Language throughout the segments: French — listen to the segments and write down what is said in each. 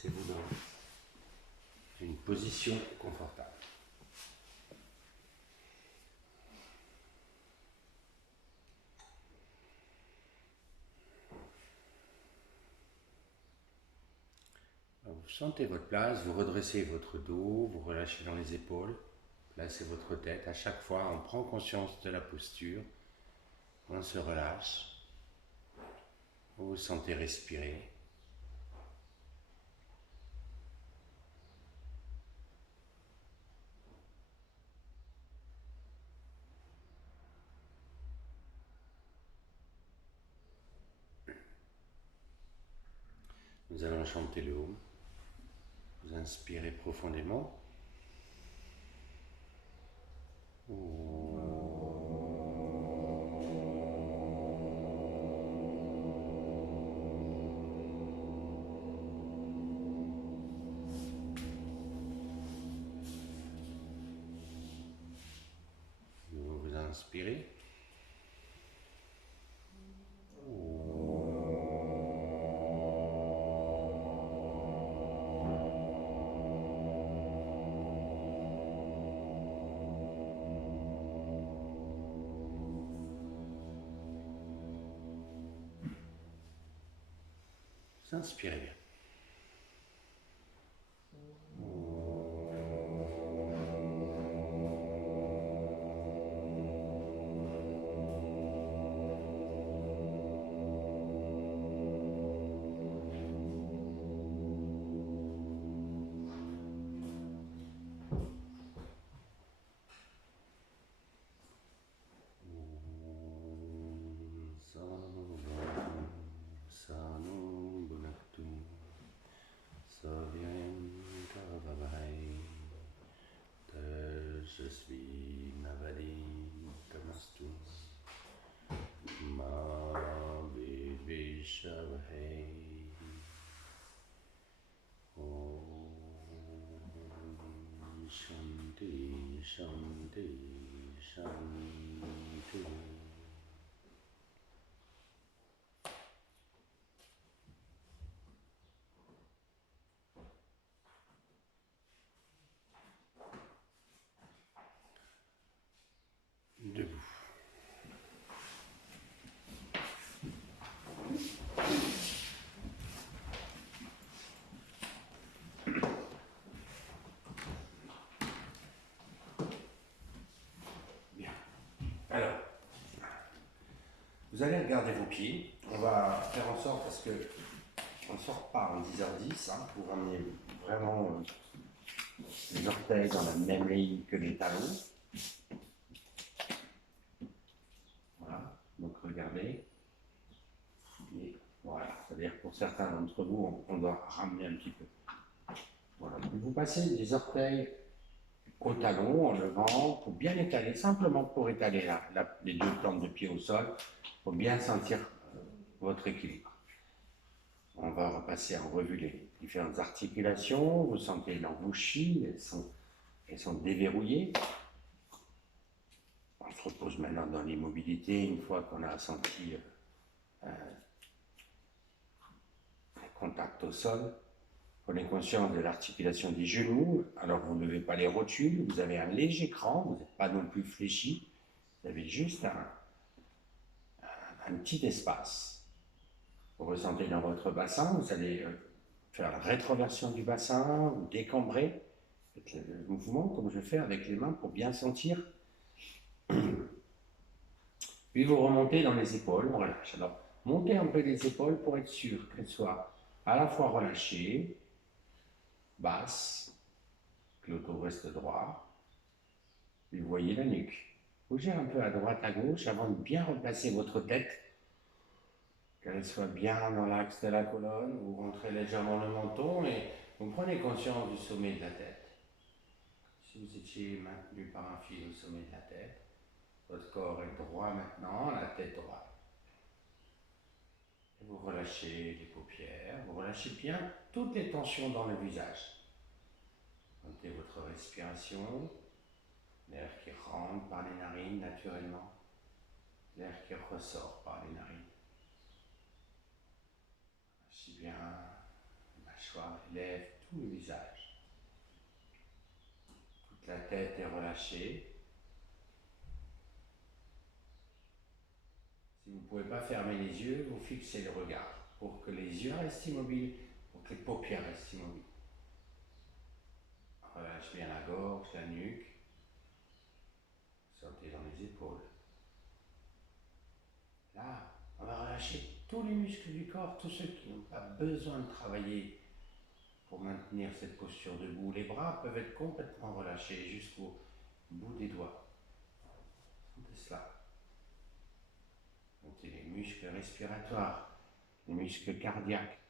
Placez-vous dans une position confortable. Vous sentez votre place, vous redressez votre dos, vous relâchez dans les épaules, placez votre tête. À chaque fois, on prend conscience de la posture, on se relâche, vous vous sentez respirer. Nous allons chanter le Om. Vous inspirez profondément. Vous inspirez. Inspirez bien. Tejas Navali Tamastu Ma Vishavahai Om Shanti Shanti Shanti. Debout. Bien. Alors, vous allez regarder vos pieds. On va faire en sorte, parce que on ne sort pas en 10h10, hein, pour ramener vraiment les orteils dans la même ligne que les talons. Donc regardez, et voilà, c'est-à-dire pour certains d'entre vous, on doit ramener un petit peu. Voilà, vous passez des orteils au talon en levant, pour bien étaler, simplement pour étaler les deux plantes de pied au sol, pour bien sentir votre équilibre. On va repasser en revue les différentes articulations, vous sentez l'embouchure, elles sont déverrouillées. On se repose maintenant dans l'immobilité une fois qu'on a senti un contact au sol. Prenez conscience de l'articulation des genoux. Alors vous ne levez pas les rotules, vous avez un léger cran, vous n'êtes pas non plus fléchi, vous avez juste un petit espace. Vous ressentez dans votre bassin, vous allez faire la rétroversion du bassin, vous décambrer, faites le mouvement comme je fais avec les mains pour bien sentir. Puis vous remontez dans les épaules, on relâche. Alors, montez un peu les épaules pour être sûr qu'elles soient à la fois relâchées, basses, que le dos reste droit. Et vous voyez la nuque. Bougez un peu à droite, à gauche, avant de bien replacer votre tête, qu'elle soit bien dans l'axe de la colonne. Vous rentrez légèrement le menton et vous prenez conscience du sommet de la tête. Si vous étiez maintenu par un fil au sommet de la tête, votre corps est droit maintenant, la tête droite. Et vous relâchez les paupières, vous relâchez bien toutes les tensions dans le visage. Sentez votre respiration, l'air qui rentre par les narines naturellement, l'air qui ressort par les narines. Lâchez bien la mâchoire qui lève tout le visage. Toute la tête est relâchée. Si vous ne pouvez pas fermer les yeux, vous fixez le regard pour que les yeux restent immobiles, pour que les paupières restent immobiles. Relâchez bien la gorge, la nuque. Sentez dans les épaules. Là, on va relâcher tous les muscles du corps, tous ceux qui n'ont pas besoin de travailler pour maintenir cette posture debout. Les bras peuvent être complètement relâchés jusqu'au bout des doigts. Sentez cela. Sentez les muscles respiratoires, les muscles cardiaques.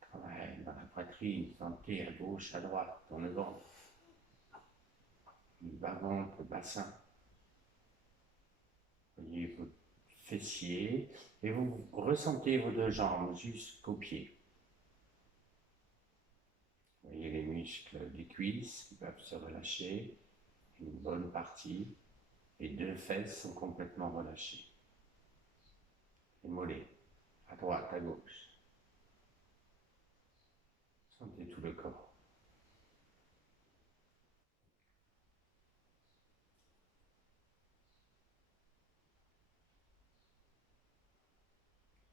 Travaillez dans la poitrine, sentez à gauche, à droite, dans le ventre. Le bas-ventre, le bassin. Voyez vos fessiers et vous ressentez vos deux jambes jusqu'aux pieds. Voyez les muscles des cuisses qui peuvent se relâcher, une bonne partie. Les deux fesses sont complètement relâchées. Les mollets, à droite, à gauche. Sentez tout le corps.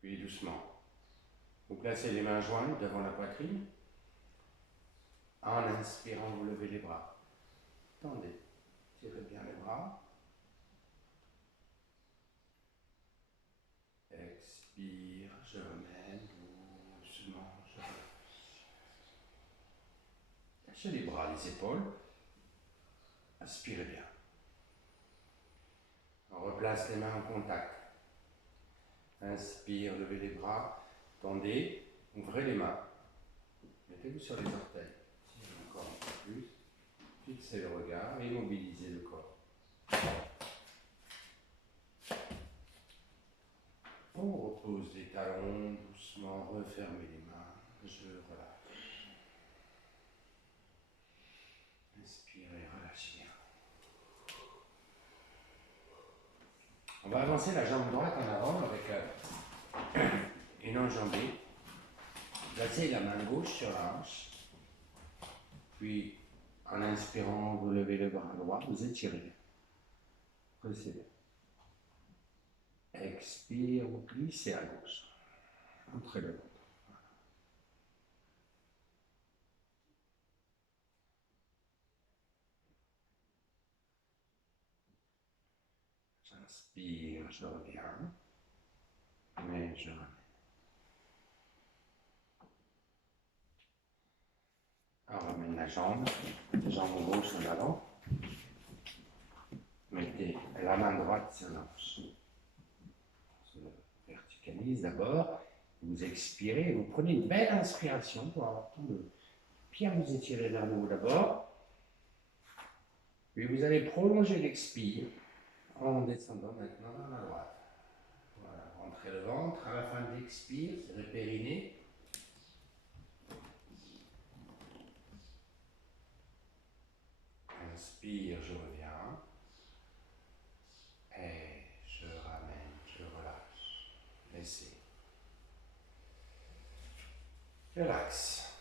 Puis doucement, vous placez les mains jointes devant la poitrine. En inspirant, vous levez les bras. Tendez, tirez bien les bras. Expire, je remène doucement, je relâche. Lâchez les bras, les épaules. Inspirez bien. On replace les mains en contact. Inspire, levez les bras, tendez, ouvrez les mains. Mettez-vous sur les orteils. Tirez encore un peu plus. Fixez le regard et mobilisez le corps. On repose les talons, doucement, refermez les mains. Je relâche. Inspirez, relâchez bien. On va avancer la jambe droite en avant avec une enjambée. Placez la main gauche sur la hanche. Puis, en inspirant, vous levez le bras droit, vous étirez. Recevez. Expire, vous glissez à gauche. Entrez le ventre. J'inspire, je reviens. Mais je remets. On ramène la jambe gauche en avant. Mettez la main droite sur l'hanche. On se verticalise d'abord. Vous expirez, vous prenez une belle inspiration pour avoir le temps de bien vous étirer vers le haut d'abord. Puis vous allez prolonger l'expire en descendant maintenant vers la droite. Voilà, rentrez le ventre. À la fin de l'expire, c'est le périnée. Inspire, je reviens. Et je ramène, je relâche. Laissez. Relax.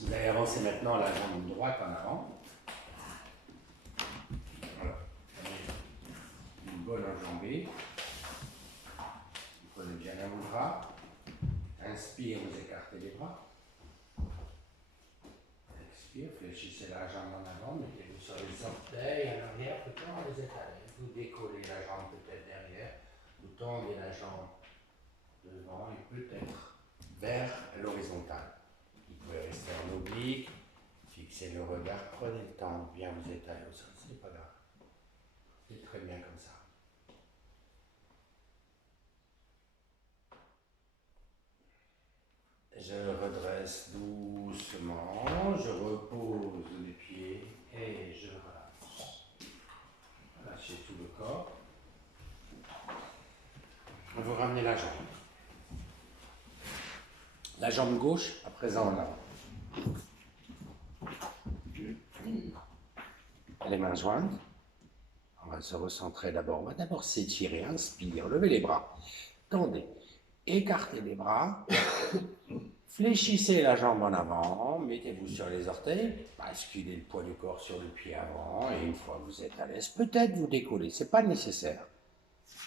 Vous allez avancer maintenant la jambe droite en avant. Voilà. Une bonne enjambée. Vous prenez bien un bras. Inspire, vous écartez les bras. Expire, fléchissez la jambe en avant, mettez-vous sur les orteils, en arrière, peut-être on les étaler. Vous décollez la jambe peut-être derrière, vous tendez la jambe devant et peut-être vers l'horizontale. Vous pouvez rester en oblique, fixer le regard, prenez le temps de bien vous étaler au sol, c'est pas grave. C'est très bien comme ça. Je redresse doucement, je repose les pieds et je relâche. Lâchez tout le corps. Vous ramenez la jambe. La jambe gauche, à présent en avant. Les mains jointes. On va se recentrer d'abord. On va d'abord s'étirer. Inspire, levez les bras. Tendez. écartez les bras, fléchissez la jambe en avant, mettez-vous sur les orteils, basculez le poids du corps sur le pied avant, et une fois que vous êtes à l'aise, peut-être vous décollez, c'est pas nécessaire.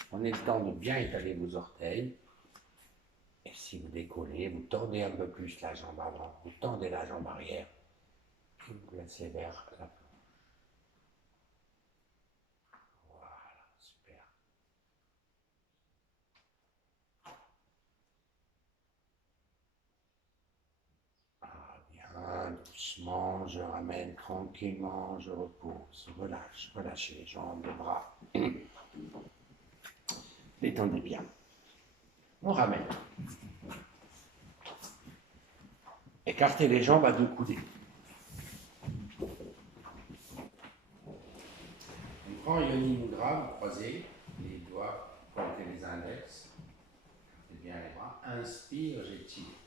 Prenez le temps de bien étaler vos orteils, et si vous décollez, vous tendez un peu plus la jambe avant, vous tendez la jambe arrière, et vous placez vers la planche. Voilà, super. Bien, doucement, je ramène tranquillement, je repose, relâche, relâchez les jambes, les bras. Détendez bien. On ramène. Écartez les jambes à deux coudées. On prend Yoni Mudra, vous croisez les doigts, pointez les index. Écartez bien les bras. Inspire, j'étire.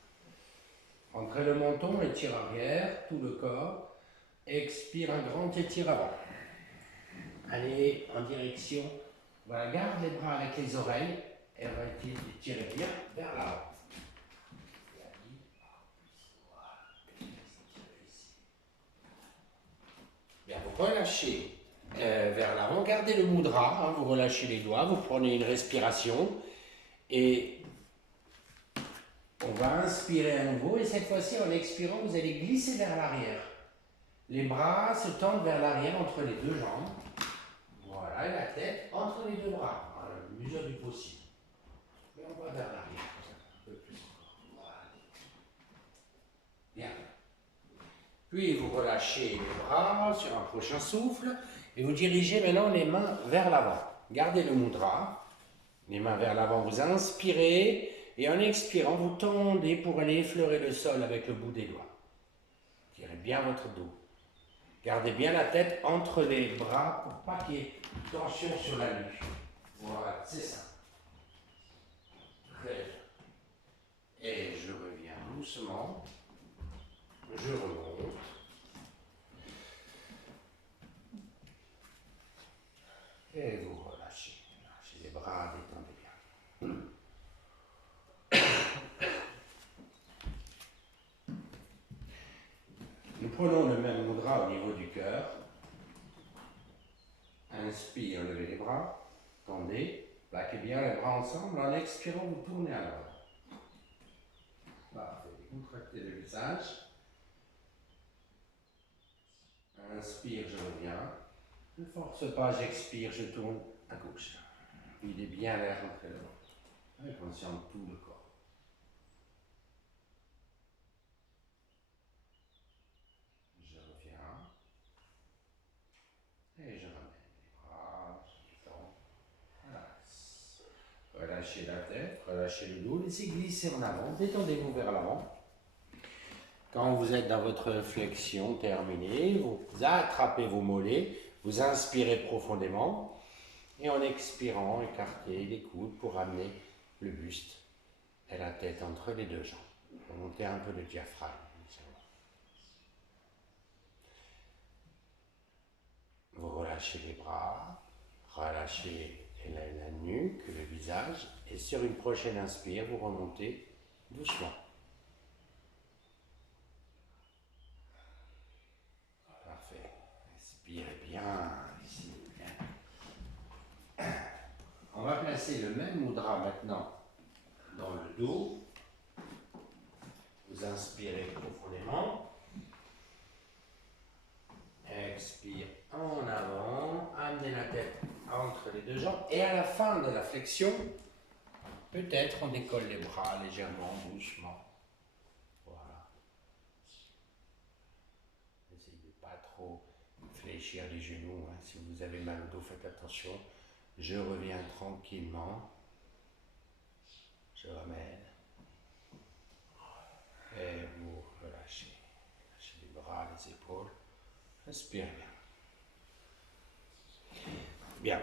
Entrez le menton, étire arrière, tout le corps. Expire un grand étire avant. Allez en direction. Voilà, garde les bras avec les oreilles et étirez bien vers l'avant. Bien, vous relâchez vers l'avant, gardez le mudra, vous relâchez les doigts, vous prenez une respiration et on va inspirer à nouveau et cette fois-ci en expirant vous allez glisser vers l'arrière. Les bras se tendent vers l'arrière entre les deux jambes. Voilà, et la tête entre les deux bras, à la mesure du possible. Et on va vers l'arrière, un peu plus encore. Voilà. Bien. Puis vous relâchez les bras sur un prochain souffle et vous dirigez maintenant les mains vers l'avant. Gardez le mudra, les mains vers l'avant, vous inspirez et en expirant vous tendez pour aller effleurer le sol avec le bout des doigts. Tirez bien votre dos. Gardez bien la tête entre les bras pour pas qu'il y ait tension sur la nuque. Voilà, c'est ça. Très bien. Et je reviens doucement. Je remonte. Et vous relâchez. Relâchez les bras, détendez bien. Nous prenons le même mudra au niveau du cœur. Inspire, levez les bras, tendez, plaquez bien les bras ensemble. En expirant, vous tournez à l'avant. Parfait. Contractez le visage. Inspire, je reviens. Ne force pas, j'expire, je tourne à gauche. Il est bien l'air entre les mains. Inconscient de tout le corps. Je reviens. Et je ramène les bras, je détends. Relax. Relâchez la tête, relâchez le dos, laissez glisser en avant, détendez-vous vers l'avant. Quand vous êtes dans votre flexion terminée, vous attrapez vos mollets, vous inspirez profondément et en expirant, écartez les coudes pour amener le buste et la tête entre les deux jambes. Montez un peu le diaphragme. Vous relâchez les bras, relâchez la nuque, le visage et sur une prochaine inspire, vous remontez doucement. Parfait. Respirez bien ici. On va placer le même mudra maintenant dans le dos. Vous inspirez profondément. Expire en avant. Amenez la tête entre les deux jambes. Et à la fin de la flexion, peut-être on décolle les bras légèrement, doucement. Voilà. N'essayez pas trop fléchir les genoux. Hein. Si vous avez mal au dos, faites attention. Je reviens tranquillement. Je ramène. Et vous relâchez. Lâchez les bras, les épaules. Respirez bien. Bien.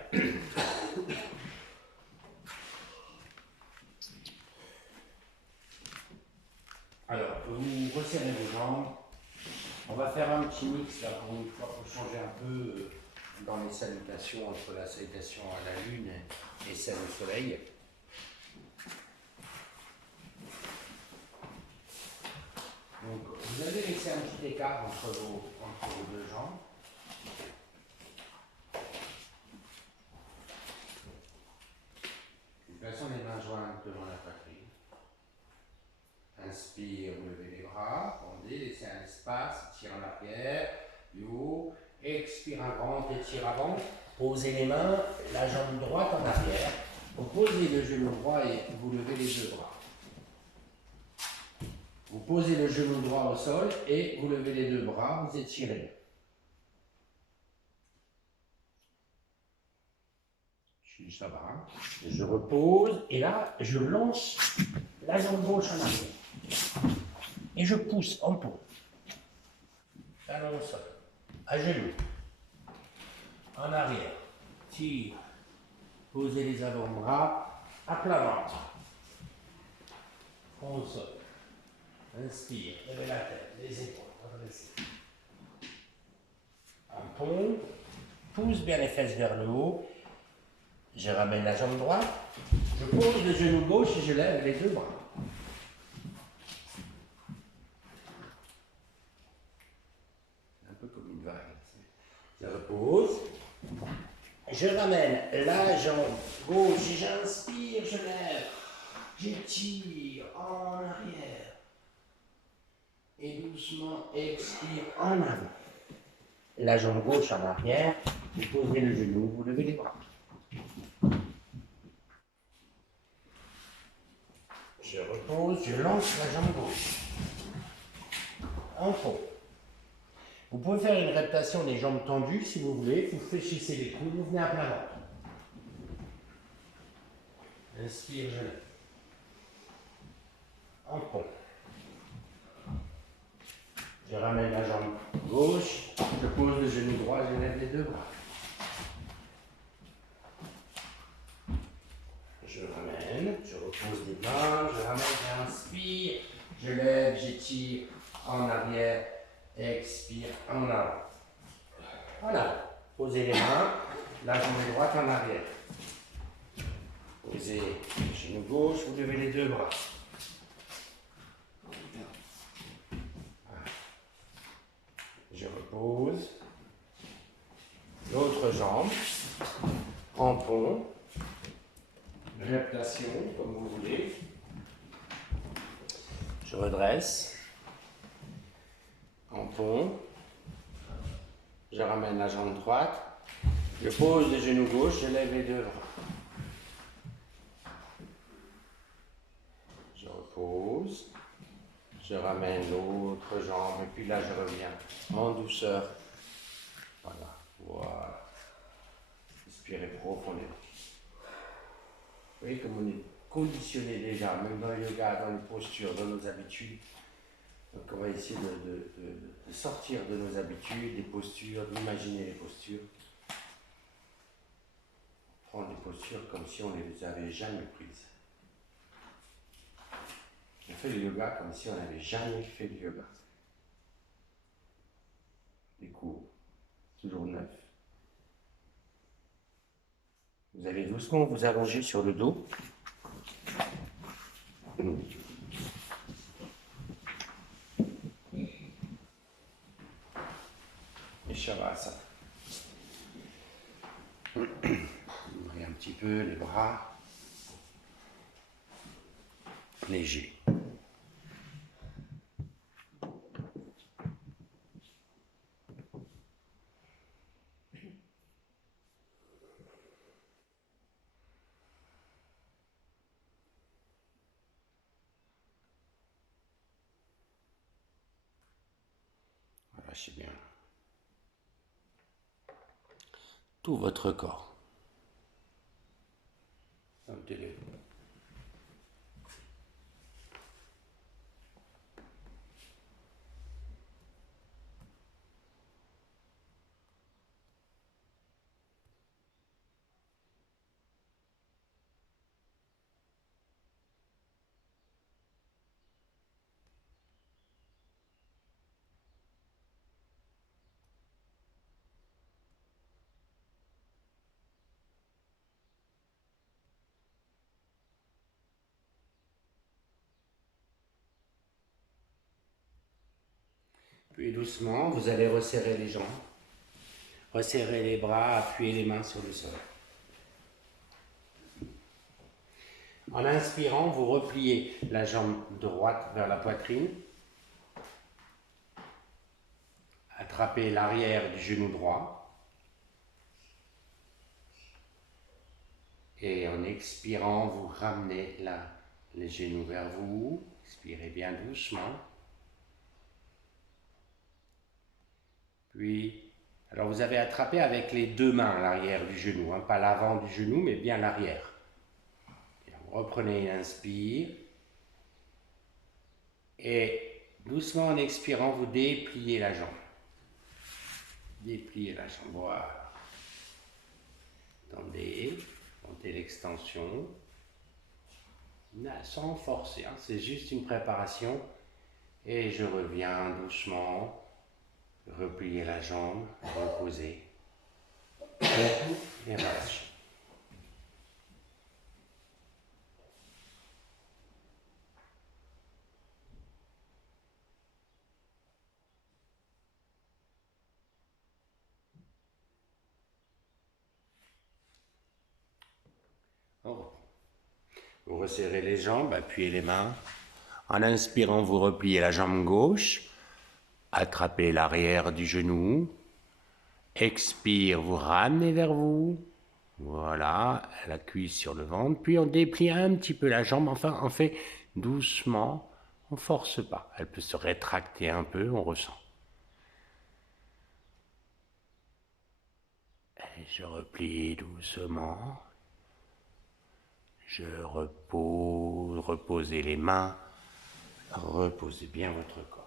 Alors, vous resserrez vos jambes. On va faire un petit mix là pour une fois pour changer un peu dans les salutations entre la salutation à la lune et celle au soleil. avez laissé un petit écart entre vos deux jambes. Plaçons les mains jointes devant la poitrine. Inspire, vous levez les bras, fondez, laissez un espace, tire en arrière, du haut. Expire un grand étire avant. Posez les mains, la jambe droite en arrière. Vous posez le genou droit et vous levez les deux bras. Vous posez le genou droit au sol et vous levez les deux bras, vous étirez. Ça va. Je repose et là, je lance la jambe gauche en arrière. Et je pousse en pont. Talon au sol. À genoux. En arrière. Tire. Posez les avant-bras à plat ventre. Pont au sol. Inspire. Levez la tête, les épaules. Redressez. Un pont. Pousse bien les fesses vers le haut. Je ramène la jambe droite. Je pose le genou gauche et je lève les deux bras. Un peu comme une vague. Je repose. Je ramène la jambe gauche et j'inspire, je lève. J'étire en arrière. Et doucement expire en avant. La jambe gauche en arrière. Vous posez le genou, vous levez les bras. Je repose, je lance la jambe gauche. En pont. Vous pouvez faire une réaptation des jambes tendues si vous voulez. Vous fléchissez les coudes, vous venez à plat ventre. Inspire, je lève. En pont. Je ramène la jambe gauche, je pose le genou droit, je lève les deux bras. Je ramène, je repose les mains, je ramène, j'inspire, je lève, j'étire en arrière, expire en avant. Voilà. Posez les mains, la jambe droite en arrière. Posez le genou gauche, vous levez les deux bras. Je repose. L'autre jambe en pont. Réaptation, comme vous voulez. Je redresse. En pont. Je ramène la jambe droite. Je pose le genou gauche, je lève les deux bras. Je repose. Je ramène l'autre jambe et puis là je reviens en douceur. Voilà, voilà. Inspirez profondément. Vous voyez comme on est conditionné déjà, même dans le yoga, dans les postures, dans nos habitudes. Donc on va essayer de sortir de nos habitudes, des postures, d'imaginer les postures. Prendre des postures comme si on ne les avait jamais prises. On fait le yoga comme si on n'avait jamais fait du yoga. Des cours, toujours neufs. Vous allez doucement vous allonger sur le dos. Et Shavasana. Ouvrez un petit peu les bras. Léger. Relâchez bien tout votre corps. Sentez-le. Puis doucement, vous allez resserrer les jambes, resserrer les bras, appuyer les mains sur le sol. En inspirant, vous repliez la jambe droite vers la poitrine. Attrapez l'arrière du genou droit. Et en expirant, vous ramenez les genoux vers vous. Expirez bien doucement. Puis, alors vous avez attrapé avec les deux mains l'arrière du genou, hein, pas l'avant du genou, mais bien l'arrière. Reprenez une inspire. Et doucement en expirant, vous dépliez la jambe. Dépliez la jambe, voilà. Attendez, montez l'extension. Sans forcer, hein, c'est juste une préparation. Et je reviens doucement. Repliez la jambe, reposez. Et relâchez. Vous resserrez les jambes, appuyez les mains. En inspirant, vous repliez la jambe gauche. Attrapez l'arrière du genou. Expire, vous ramenez vers vous. Voilà, la cuisse sur le ventre. Puis on déplie un petit peu la jambe. Enfin, on fait doucement. On ne force pas. Elle peut se rétracter un peu, on ressent. Et je replie doucement. Je repose. Reposez les mains. Reposez bien votre corps.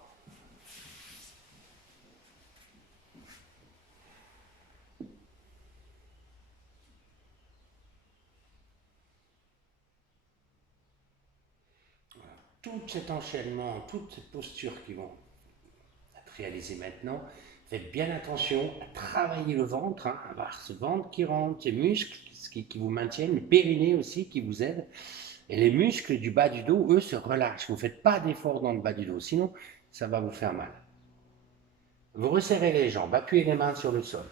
Tout cet enchaînement, toutes ces postures qui vont être réalisées maintenant, faites bien attention à travailler le ventre, hein, avoir ce ventre qui rentre, ces muscles qui vous maintiennent, le périnée aussi qui vous aide, et les muscles du bas du dos, eux, se relâchent. Vous ne faites pas d'effort dans le bas du dos, sinon ça va vous faire mal. Vous resserrez les jambes, appuyez les mains sur le sol.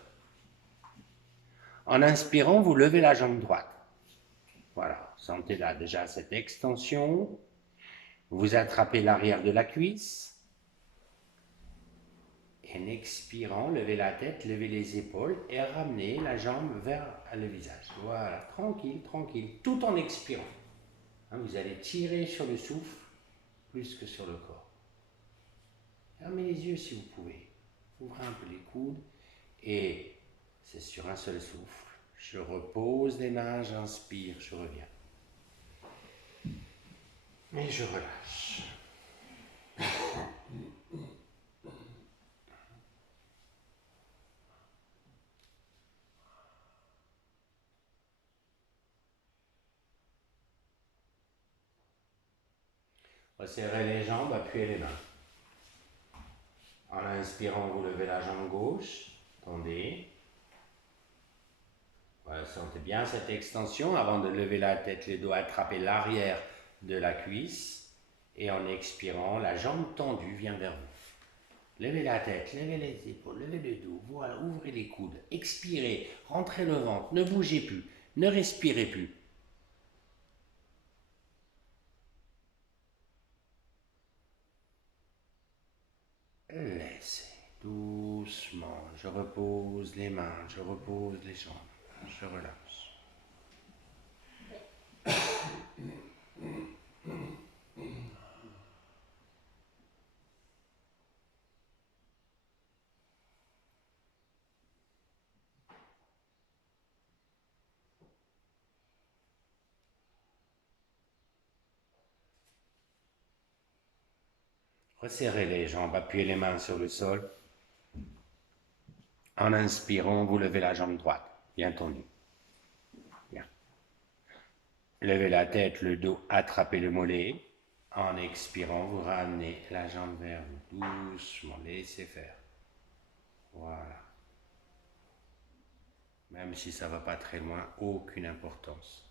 En inspirant, vous levez la jambe droite. Voilà, sentez là déjà cette extension. Vous attrapez l'arrière de la cuisse. Et en expirant, levez la tête, levez les épaules et ramenez la jambe vers le visage. Voilà, tranquille, tranquille, tout en expirant. Hein, vous allez tirer sur le souffle plus que sur le corps. Fermez les yeux si vous pouvez. Ouvrez un peu les coudes et c'est sur un seul souffle. Je repose les mains, j'inspire, je reviens. Et je relâche. Resserrez les jambes, appuyez les mains. En inspirant, vous levez la jambe gauche. Tendez. Voilà, sentez bien cette extension. Avant de lever la tête, les doigts attrapez l'arrière de la cuisse. Et en expirant, la jambe tendue vient vers vous. Levez la tête, levez les épaules, levez le dos. Voilà, ouvrez les coudes. Expirez, rentrez le ventre. Ne bougez plus, ne respirez plus. Laissez doucement. Je repose les mains, je repose les jambes. Je relâche. Resserrez les jambes, appuyez les mains sur le sol. En inspirant, vous levez la jambe droite, bien tendue. Bien. Levez la tête, le dos, attrapez le mollet. En expirant, vous ramenez la jambe vers vous. Doucement, laissez faire. Voilà. Même si ça ne va pas très loin, aucune importance.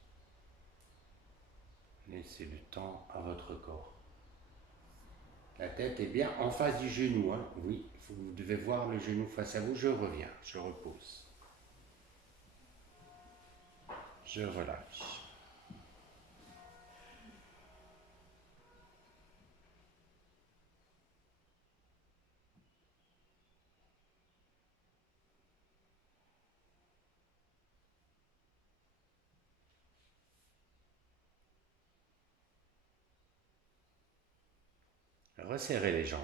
Laissez le temps à votre corps. La tête est bien en face du genou. Hein. Oui, vous devez voir le genou face à vous. Je reviens, je repose. Je relâche. Resserrez les jambes.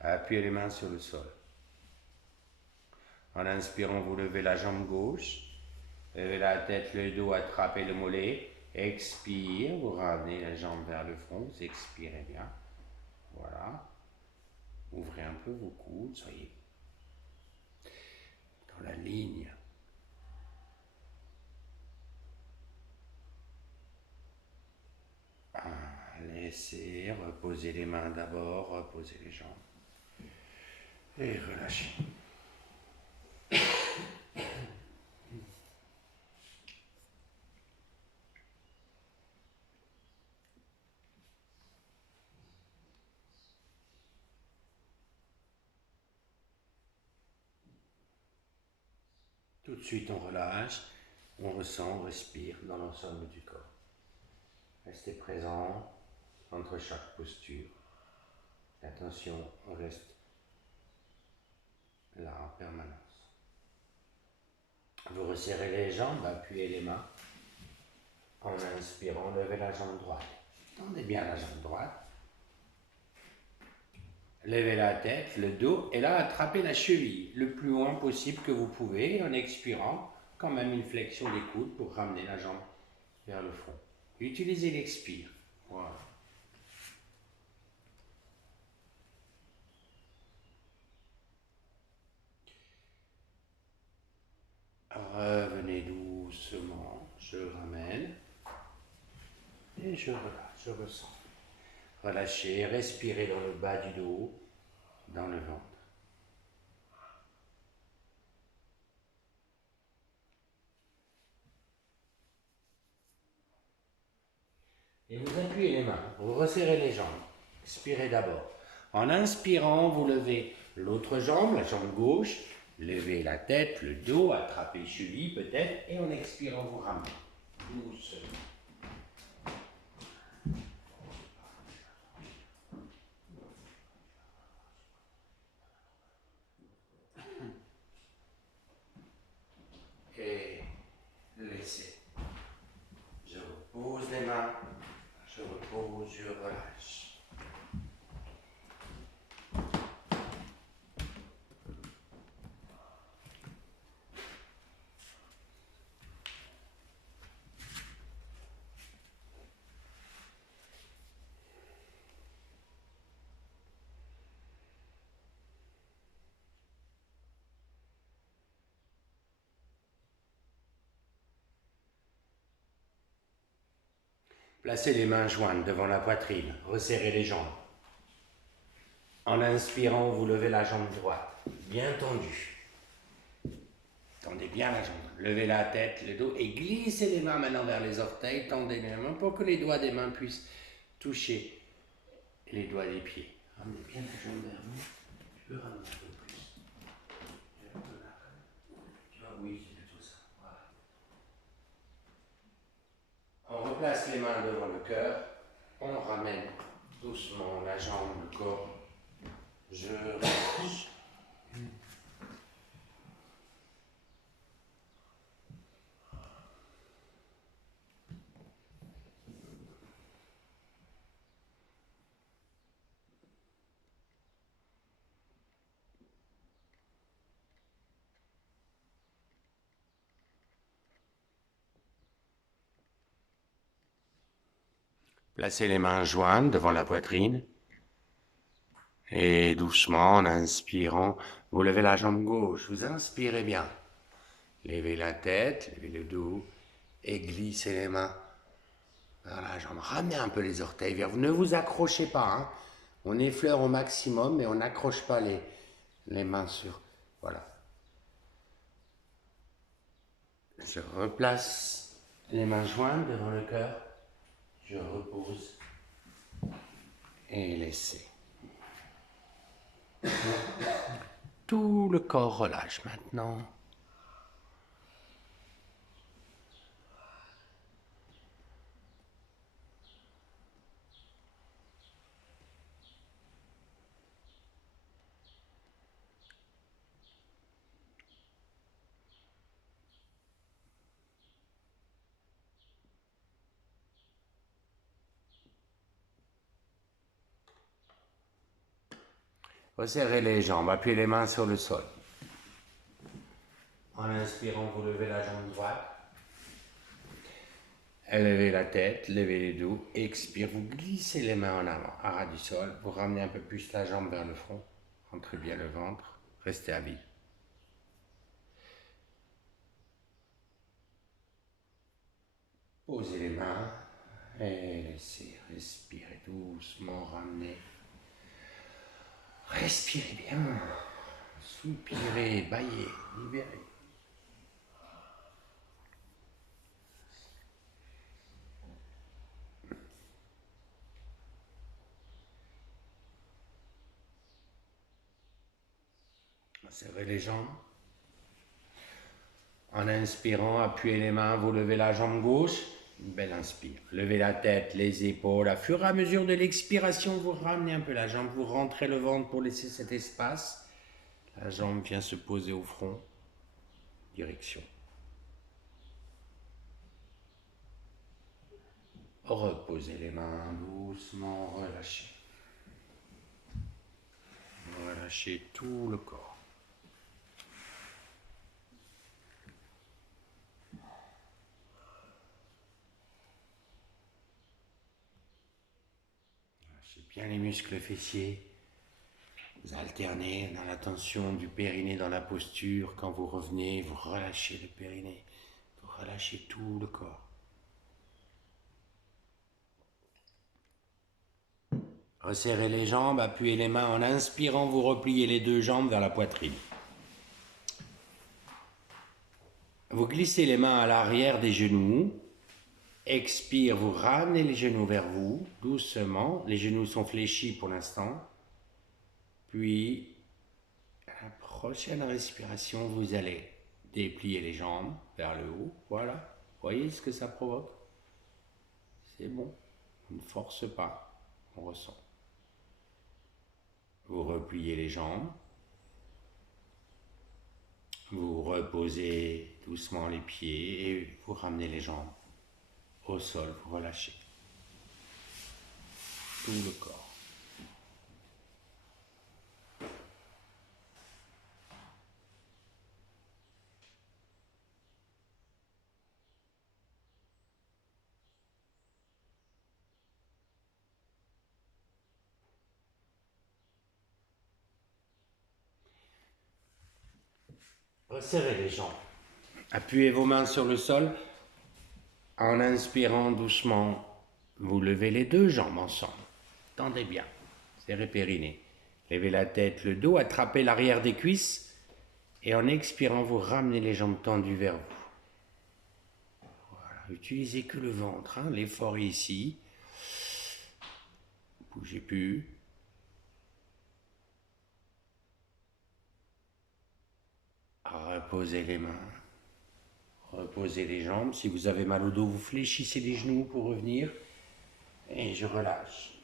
Appuyez les mains sur le sol. En inspirant, vous levez la jambe gauche. Levez la tête, le dos, attrapez le mollet. Expire, vous ramenez la jambe vers le front. Vous expirez bien. Voilà. Ouvrez un peu vos coudes. Soyez dans la ligne. Laissez reposer les mains d'abord, reposez les jambes. Et relâchez. Tout de suite, on relâche, on ressent, on respire dans l'ensemble du corps. Restez présent entre chaque posture. L'attention reste là en permanence. Vous resserrez les jambes, appuyez les mains. En inspirant, levez la jambe droite. Tendez bien la jambe droite. Levez la tête, le dos, et là, attrapez la cheville le plus loin possible que vous pouvez, en expirant, quand même une flexion des coudes pour ramener la jambe vers le fond. Utilisez l'expire. Voilà. Revenez doucement, je ramène, et je relâche, je ressens. Relâchez, respirez dans le bas du dos, dans le ventre. Et vous appuyez les mains, vous resserrez les jambes. Expirez d'abord. En inspirant, vous levez l'autre jambe, la jambe gauche, levez la tête, le dos, attrapez cheville peut-être, et en expirant, vous ramenez. Doucement. Et laissez. Je repose les mains, je repose, je relâche. Placez les mains jointes devant la poitrine, resserrez les jambes. En inspirant, vous levez la jambe droite, bien tendue. Tendez bien la jambe, levez la tête, le dos et glissez les mains maintenant vers les orteils, tendez les mains pour que les doigts des mains puissent toucher les doigts des pieds. Ramenez bien la jambe vers vous, je peux ramener un peu plus. Tu vois, oui, c'est tout ça. Voilà. On replace les mains devant le cœur, on ramène doucement la jambe, le corps. Je relâche. Placez les mains jointes devant la poitrine. Et doucement, en inspirant, vous levez la jambe gauche. Vous inspirez bien. Levez la tête, levez le dos et glissez les mains vers la jambe. Ramenez un peu les orteils vers vous. Ne vous accrochez pas. Hein. On effleure au maximum, mais on n'accroche pas les mains sur... Voilà. Je replace les mains jointes devant le cœur. Je repose. et laissez. Tout le corps relâche maintenant. Resserrez les jambes, appuyez les mains sur le sol. En inspirant, vous levez la jambe droite. Levez la tête, levez les dos. Expire, vous glissez les mains en avant, à ras du sol. Vous ramenez un peu plus la jambe vers le front. Rentrez bien le ventre. Restez à vide. Posez les mains et laissez respirer doucement, ramenez. Respirez bien. Soupirez, baillez, libérez. Serrez les jambes. En inspirant, appuyez les mains, vous levez la jambe gauche. Une belle inspire. Levez la tête, les épaules. À fur et à mesure de l'expiration, vous ramenez un peu la jambe, vous rentrez le ventre pour laisser cet espace. La jambe vient se poser au front. Direction. Reposez les mains doucement, relâchez. Relâchez tout le corps. Relâchez bien les muscles fessiers. Vous alternez dans la tension du périnée dans la posture. Quand vous revenez, vous relâchez le périnée. Vous relâchez tout le corps. Resserrez les jambes, appuyez les mains. En inspirant, vous repliez les deux jambes vers la poitrine. Vous glissez les mains à l'arrière des genoux. Expire, vous ramenez les genoux vers vous, doucement. Les genoux sont fléchis pour l'instant. Puis, à la prochaine respiration, vous allez déplier les jambes vers le haut. Voilà. Voyez ce que ça provoque? C'est bon. On ne force pas. On ressent. Vous repliez les jambes. Vous reposez doucement les pieds et vous ramenez les jambes au sol. Vous relâchez tout le corps. Resserrez les jambes. Appuyez vos mains sur le sol. En inspirant doucement, vous levez les deux jambes ensemble. Tendez bien. Serrez périnée. Levez la tête, le dos, attrapez l'arrière des cuisses. Et en expirant, vous ramenez les jambes tendues vers vous. Voilà. Utilisez que le ventre. Hein. L'effort est ici. Bougez plus. Reposez les mains. Reposez les jambes. Si vous avez mal au dos, vous fléchissez les genoux pour revenir. Et je relâche.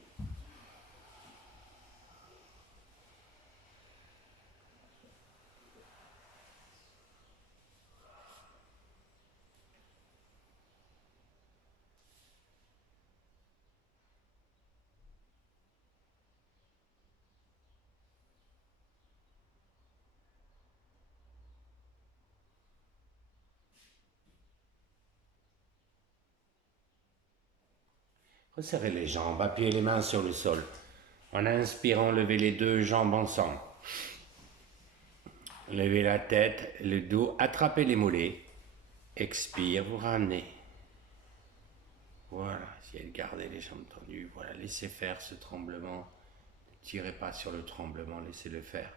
Resserrez les jambes, appuyez les mains sur le sol. En inspirant, levez les deux jambes ensemble. Levez la tête, le dos, attrapez les mollets. Expire, vous ramenez. Voilà, essayez de garder les jambes tendues. Voilà, laissez faire ce tremblement. Ne tirez pas sur le tremblement, laissez-le faire.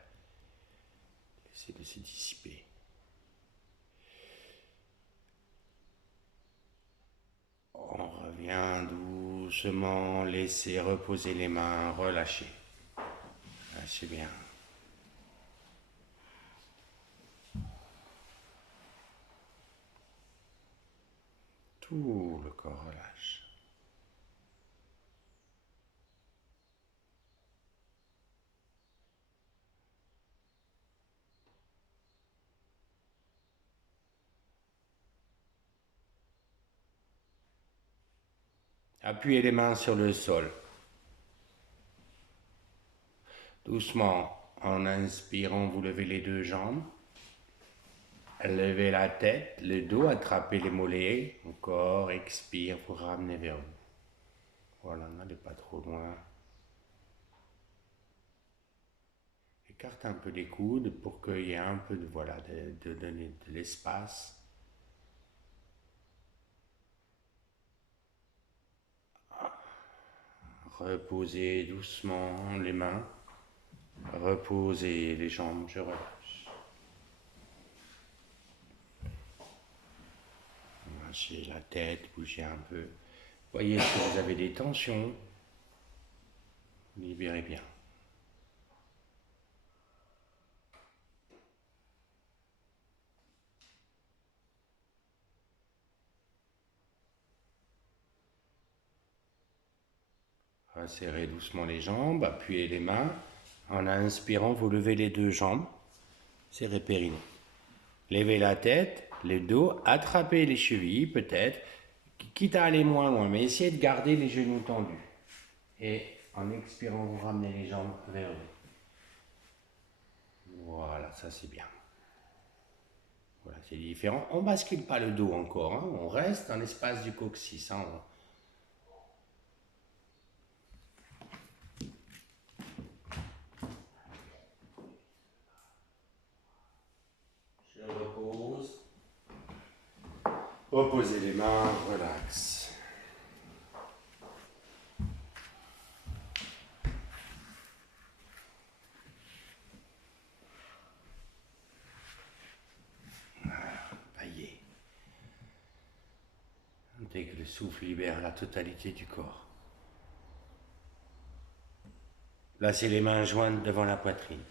Laissez-le se dissiper. On revient doucement laisser reposer les mains, relâchez. Lâchez bien. Tout le corps relâche. Appuyez les mains sur le sol. Doucement, en inspirant, vous levez les deux jambes. Levez la tête, le dos, attrapez les mollets. Encore, expire, vous ramenez vers vous. Voilà, n'allez pas trop loin. Écarte un peu les coudes pour qu'il y ait un peu de, voilà, de donner de l'espace. Reposez doucement les mains. Reposez les jambes, je relâche. Lâchez la tête, bougez un peu. Voyez si vous avez des tensions. Libérez bien. Resserrez doucement les jambes, appuyez les mains. En inspirant, vous levez les deux jambes. Serrez périnée. Levez la tête, le dos, attrapez les chevilles peut-être, quitte à aller moins loin, mais essayez de garder les genoux tendus. Et en expirant, vous ramenez les jambes vers vous. Voilà, ça c'est bien. Voilà, c'est différent. On ne bascule pas le dos encore, hein. On reste dans l'espace du coccyx. Hein. Je repose. Reposez les mains, relax. Dès que le souffle libère la totalité du corps. Placez les mains jointes devant la poitrine.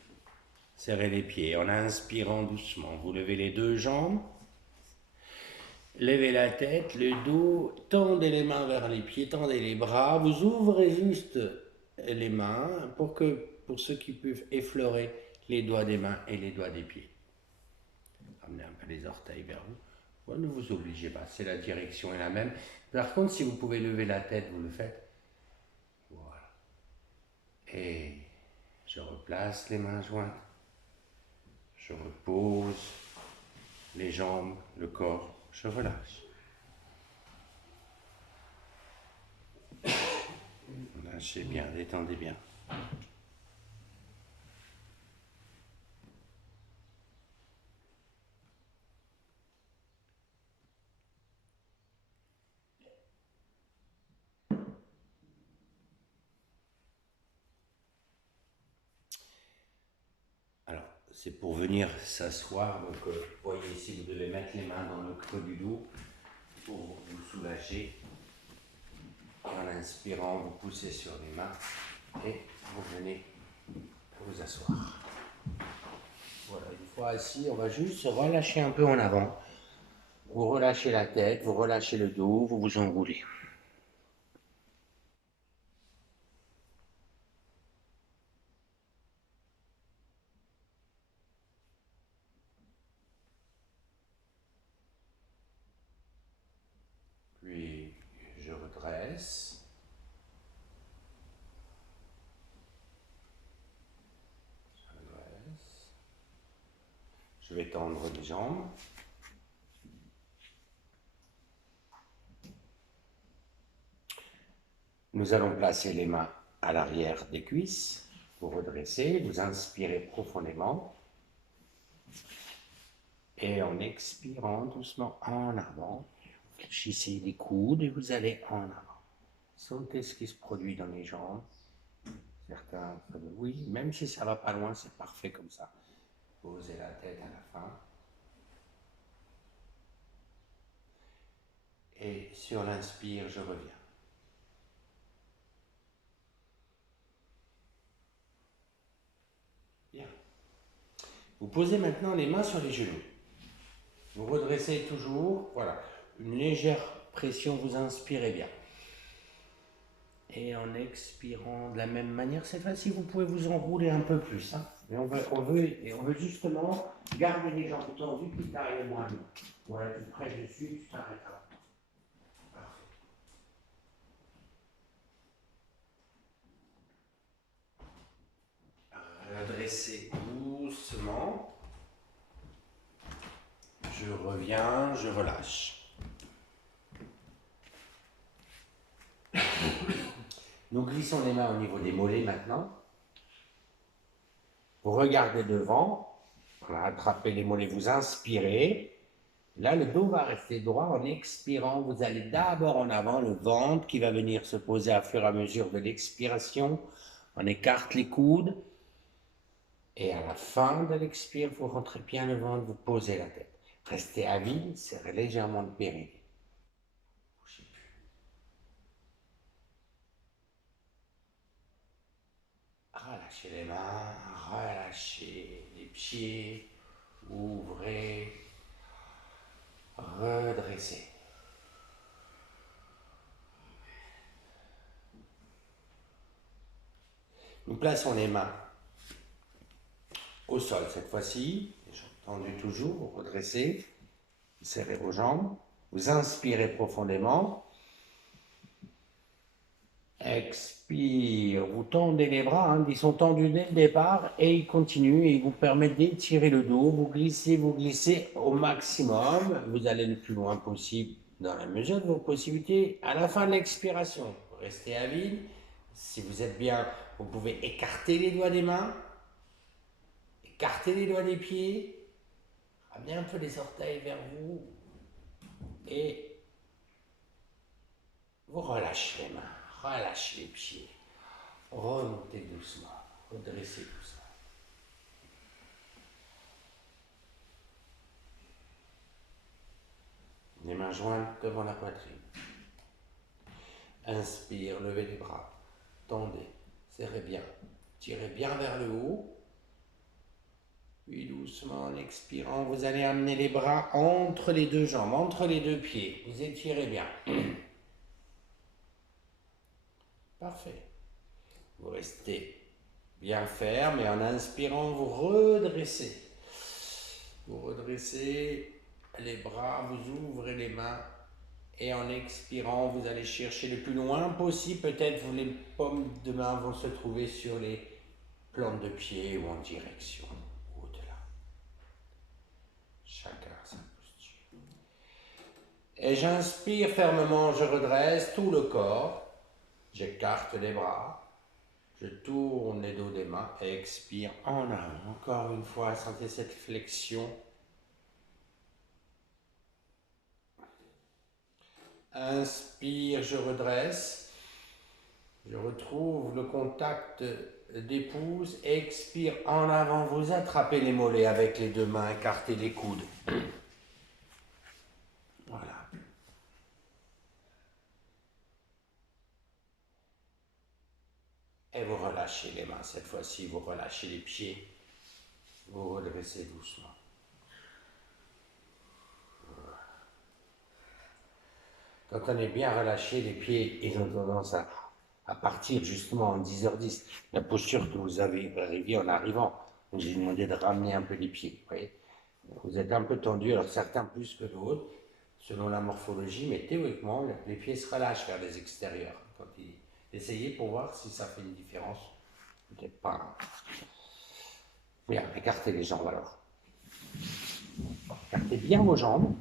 Serrez les pieds en inspirant doucement. Vous levez les deux jambes. Levez la tête, le dos. Tendez les mains vers les pieds, tendez les bras. Vous ouvrez juste les mains pour ceux qui peuvent effleurer les doigts des mains et les doigts des pieds. Ramenez un peu les orteils vers vous. Ne vous obligez pas, c'est la direction est la même. Par contre, si vous pouvez lever la tête, vous le faites. Voilà. Et je replace les mains jointes. Je repose les jambes, le corps. Je relâche. Lâchez bien, détendez bien. Alors, c'est pour venir s'asseoir. Donc, vous voyez ici, vous devez mettre les mains dans le creux du dos pour vous soulager. En inspirant, vous poussez sur les mains et vous venez vous asseoir. Voilà, une fois assis, on va juste se relâcher un peu en avant. Vous relâchez la tête, vous relâchez le dos, vous vous enroulez. Puis, je redresse. Je vais tendre les jambes. Nous allons placer les mains à l'arrière des cuisses. Vous redressez, vous inspirez profondément. Et en expirant doucement en avant, fléchissez les coudes et vous allez en avant. Sentez ce qui se produit dans les jambes. Certains, oui, même si ça va pas loin, c'est parfait comme ça. Posez la tête à la fin. Et sur l'inspire, je reviens. Vous posez maintenant les mains sur les genoux. Vous redressez toujours, voilà, une légère pression, vous inspirez bien. Et en expirant de la même manière, cette fois-ci, vous pouvez vous enrouler un peu plus. Hein. Mais on veut justement garder les jambes tendues, puis t'arrives moins loin. Voilà, tu presses dessus, tu t'arrêtes là. Redressez doucement. Je reviens, je relâche. Nous glissons les mains au niveau des mollets maintenant. Vous regardez devant. Voilà, attrapez les mollets, vous inspirez. Là, le dos va rester droit. En expirant, vous allez d'abord en avant, le ventre qui va venir se poser à fur et à mesure de l'expiration. On écarte les coudes. Et à la fin de l'expire, vous rentrez bien le ventre, vous posez la tête. Restez à vide, serrez légèrement le périnée. Bougez plus. Relâchez les mains, relâchez les pieds, ouvrez, redressez. Nous plaçons les mains au sol cette fois-ci, les jambes tendues toujours, vous redressez, vous serrez vos jambes, vous inspirez profondément, expire, vous tendez les bras, hein, ils sont tendus dès le départ et ils continuent et ils vous permettent d'étirer le dos, vous glissez au maximum, vous allez le plus loin possible dans la mesure de vos possibilités. À la fin de l'expiration, vous restez à vide, si vous êtes bien, vous pouvez écarter les doigts des mains, écartez les doigts des pieds, ramenez un peu les orteils vers vous et vous relâchez les mains, relâchez les pieds, remontez doucement, redressez doucement. Les mains jointes devant la poitrine. Inspire, levez les bras, tendez, serrez bien, tirez bien vers le haut. Puis doucement, en expirant, vous allez amener les bras entre les deux jambes, entre les deux pieds. Vous étirez bien. Parfait. Vous restez bien ferme et en inspirant, vous redressez. Vous redressez les bras, vous ouvrez les mains et en expirant, vous allez chercher le plus loin possible. Peut-être les paumes de main vont se trouver sur les plantes de pied ou en direction au-delà. Chacun sa posture. Et j'inspire fermement, je redresse tout le corps. J'écarte les bras. Je tourne les dos des mains et expire en avant. Encore une fois, sentez cette flexion. Inspire, je redresse. Je retrouve le contact d'épouse. Expire en avant. Vous attrapez les mollets avec les deux mains. Écartez les coudes. Voilà. Et vous relâchez les mains. Cette fois-ci, vous relâchez les pieds. Vous redressez doucement. Quand on est bien relâché, les pieds, ils ont tendance à partir justement en 10h10. La posture que vous avez arrivée en arrivant, j'ai demandé de ramener un peu les pieds. Vous voyez, vous êtes un peu tendu, alors certains plus que d'autres, selon la morphologie, mais théoriquement, les pieds se relâchent vers les extérieurs. Essayez pour voir si ça fait une différence. Peut-être pas. Bien, écartez les jambes alors. Écartez bien vos jambes.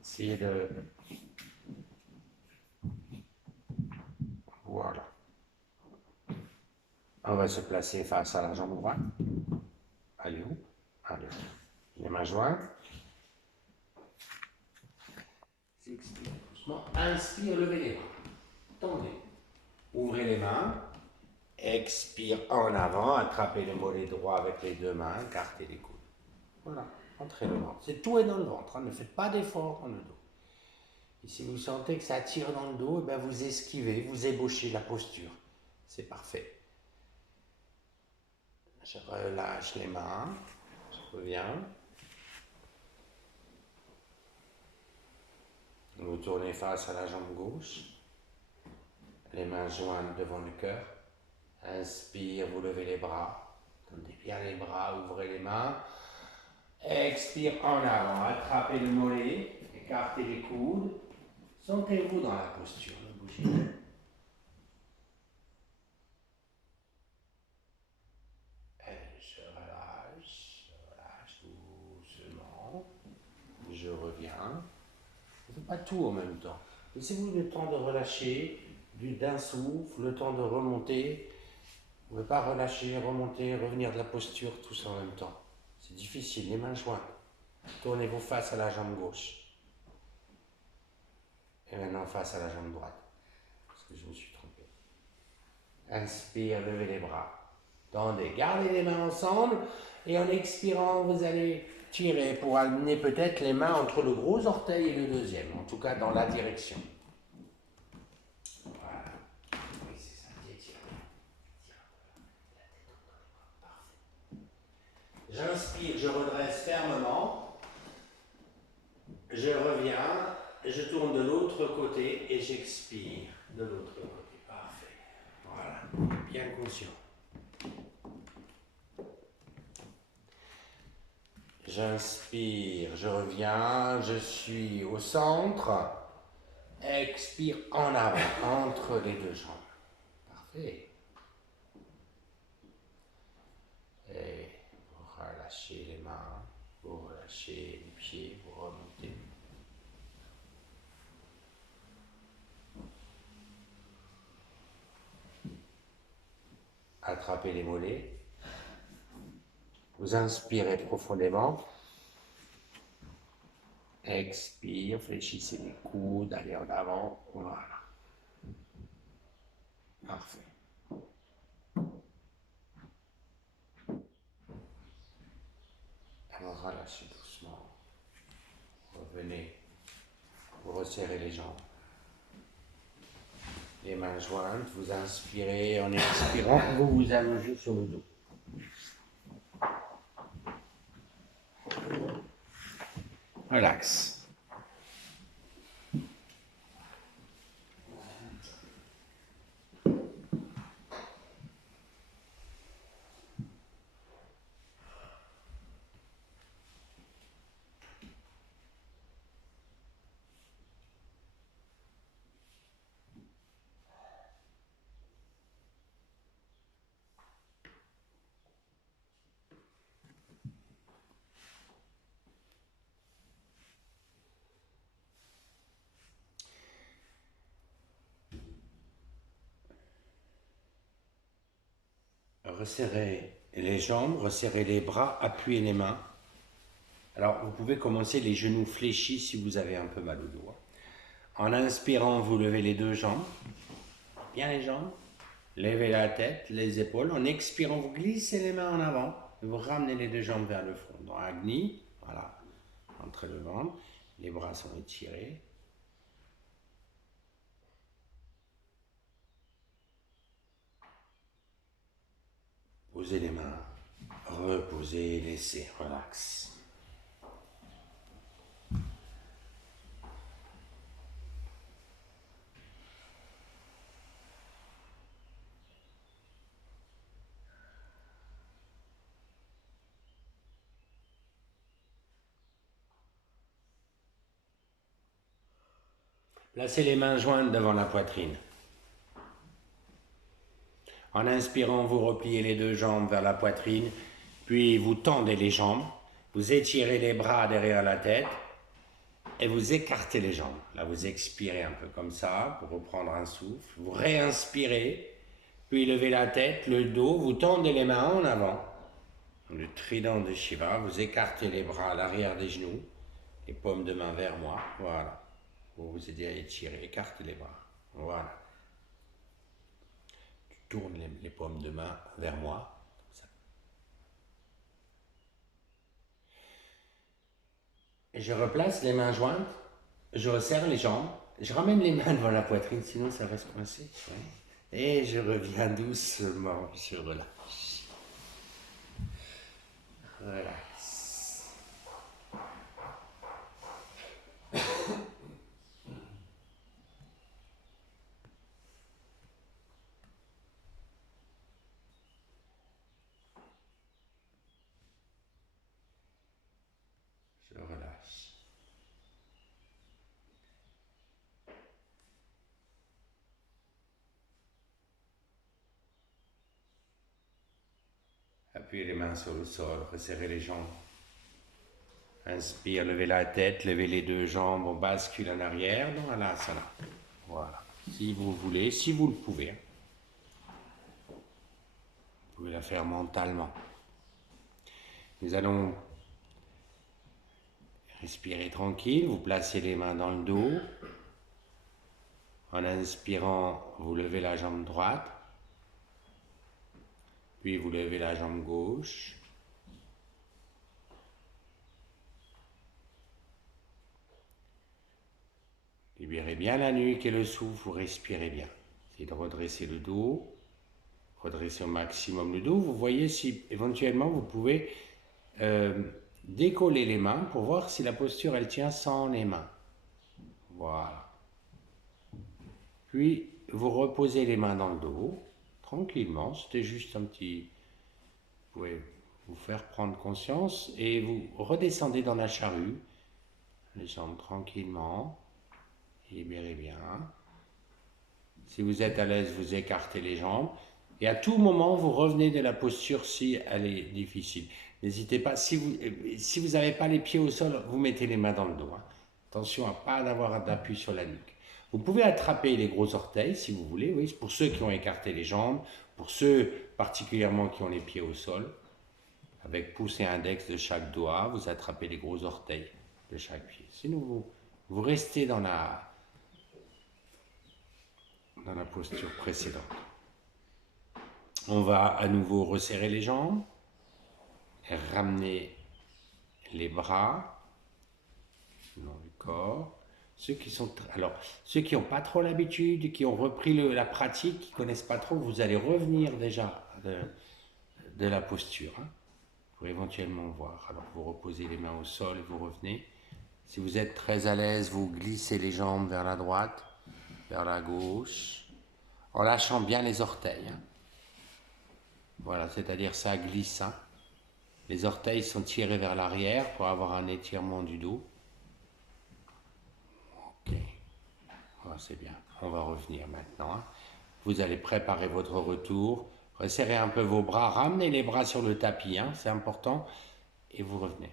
Essayez de... Voilà. On va se placer face à la jambe droite. Allez où? Allez. Les mains jointes. S'expire doucement. Inspire, levez les bras. Tendez. Ouvrez les mains. Expire en avant. Attrapez le mollet droit avec les deux mains. Écartez les coudes. Voilà. Entrez le ventre. C'est tout est dans le ventre. Hein. Ne faites pas d'effort dans le dos. Et si vous sentez que ça tire dans le dos, ben vous esquivez, vous ébauchez la posture. C'est parfait. Je relâche les mains. revient. Vous tournez face à la jambe gauche. Les mains jointes devant le cœur. Inspire, vous levez les bras. Tendez bien les bras, ouvrez les mains. Expire en avant. Attrapez le mollet. Écartez les coudes. Sentez-vous dans la posture. Ne bougez pas. Je relâche doucement. Je reviens. Ne faites pas tout en même temps. Laissez-vous le temps de relâcher, d'un souffle, le temps de remonter. Vous ne pouvez pas relâcher, remonter, revenir de la posture, tout ça en même temps. C'est difficile, les mains jointes. Tournez-vous face à la jambe gauche. Et maintenant face à la jambe droite. Parce que je me suis trompé. Inspire, levez les bras. Tendez, gardez les mains ensemble. Et en expirant, vous allez tirer pour amener peut-être les mains entre le gros orteil et le deuxième. En tout cas, dans la direction. Voilà. Oui, c'est ça. Tire. J'inspire, je redresse fermement. Je reviens. Je tourne de l'autre côté et j'expire de l'autre côté. Parfait. Voilà. Bien conscient. J'inspire, je reviens, je suis au centre. Expire en avant, entre les deux jambes. Parfait. Et vous relâchez les mains, vous relâchez les pieds, vous remontez. Attrapez les mollets. Vous inspirez profondément. Expire, fléchissez les coudes, allez en avant. Voilà. Parfait. Alors relâchez doucement. Revenez. Vous resserrez les jambes. Les mains jointes, vous inspirez, en expirant, vous vous allongez sur le dos. Relax. Resserrez les jambes, resserrez les bras, appuyez les mains. Alors, vous pouvez commencer les genoux fléchis si vous avez un peu mal au dos. En inspirant, vous levez les deux jambes, bien les jambes, levez la tête, les épaules. En expirant, vous glissez les mains en avant, vous ramenez les deux jambes vers le front. Dans Agni, voilà, entre le ventre, les bras sont étirés. Posez les mains, reposez, laissez, relax. Placez les mains jointes devant la poitrine. En inspirant, vous repliez les deux jambes vers la poitrine, puis vous tendez les jambes, vous étirez les bras derrière la tête et vous écartez les jambes. Là, vous expirez un peu comme ça pour reprendre un souffle. Vous réinspirez, puis levez la tête, le dos, vous tendez les mains en avant. Le trident de Shiva, vous écartez les bras à l'arrière des genoux, les paumes de main vers moi, voilà. Pour vous aider à étirer, écartez les bras, voilà. Tu tournes les paumes de main vers moi, comme ça. Et je replace les mains jointes, je resserre les jambes, je ramène les mains devant la poitrine, sinon ça reste coincé. Ouais. Et je reviens doucement, je relâche. Relax. Appuyez les mains sur le sol, resserrez les jambes. Inspire, levez la tête, levez les deux jambes, on bascule en arrière dans l'asana. Voilà. Si vous voulez, si vous le pouvez. Vous pouvez la faire mentalement. Nous allons respirer tranquille, vous placez les mains dans le dos. En inspirant, vous levez la jambe droite. Puis vous levez la jambe gauche. Libérez bien la nuque et le souffle, vous respirez bien. Essayez de redresser le dos, redresser au maximum le dos. Vous voyez si éventuellement vous pouvez décoller les mains pour voir si la posture elle tient sans les mains. Voilà. Puis vous reposez les mains dans le dos, tranquillement. C'était juste un petit... Vous pouvez vous faire prendre conscience et vous redescendez dans la charrue, les jambes tranquillement. Libérez bien. Si vous êtes à l'aise, vous écartez les jambes. Et à tout moment, vous revenez de la posture si elle est difficile. N'hésitez pas, si vous n'avez pas les pieds au sol, vous mettez les mains dans le dos. Hein. Attention à ne pas avoir d'appui sur la nuque. Vous pouvez attraper les gros orteils si vous voulez, oui, pour ceux qui ont écarté les jambes, pour ceux particulièrement qui ont les pieds au sol. Avec pouce et index de chaque doigt, vous attrapez les gros orteils de chaque pied. Sinon, vous restez dans la posture précédente. On va à nouveau resserrer les jambes, ramener les bras dans le corps. Ceux qui n'ont pas trop l'habitude, qui ont repris la pratique, qui ne connaissent pas trop, vous allez revenir déjà de la posture hein, pour éventuellement voir. Alors vous reposez les mains au sol et vous revenez. Si vous êtes très à l'aise, vous glissez les jambes vers la droite, vers la gauche, en lâchant bien les orteils. Hein. Voilà, c'est-à-dire ça glisse. Hein. Les orteils sont tirés vers l'arrière pour avoir un étirement du dos. Ok, voilà, c'est bien. On va revenir maintenant. Hein. Vous allez préparer votre retour. Resserrez un peu vos bras, ramenez les bras sur le tapis, hein, c'est important. Et vous revenez.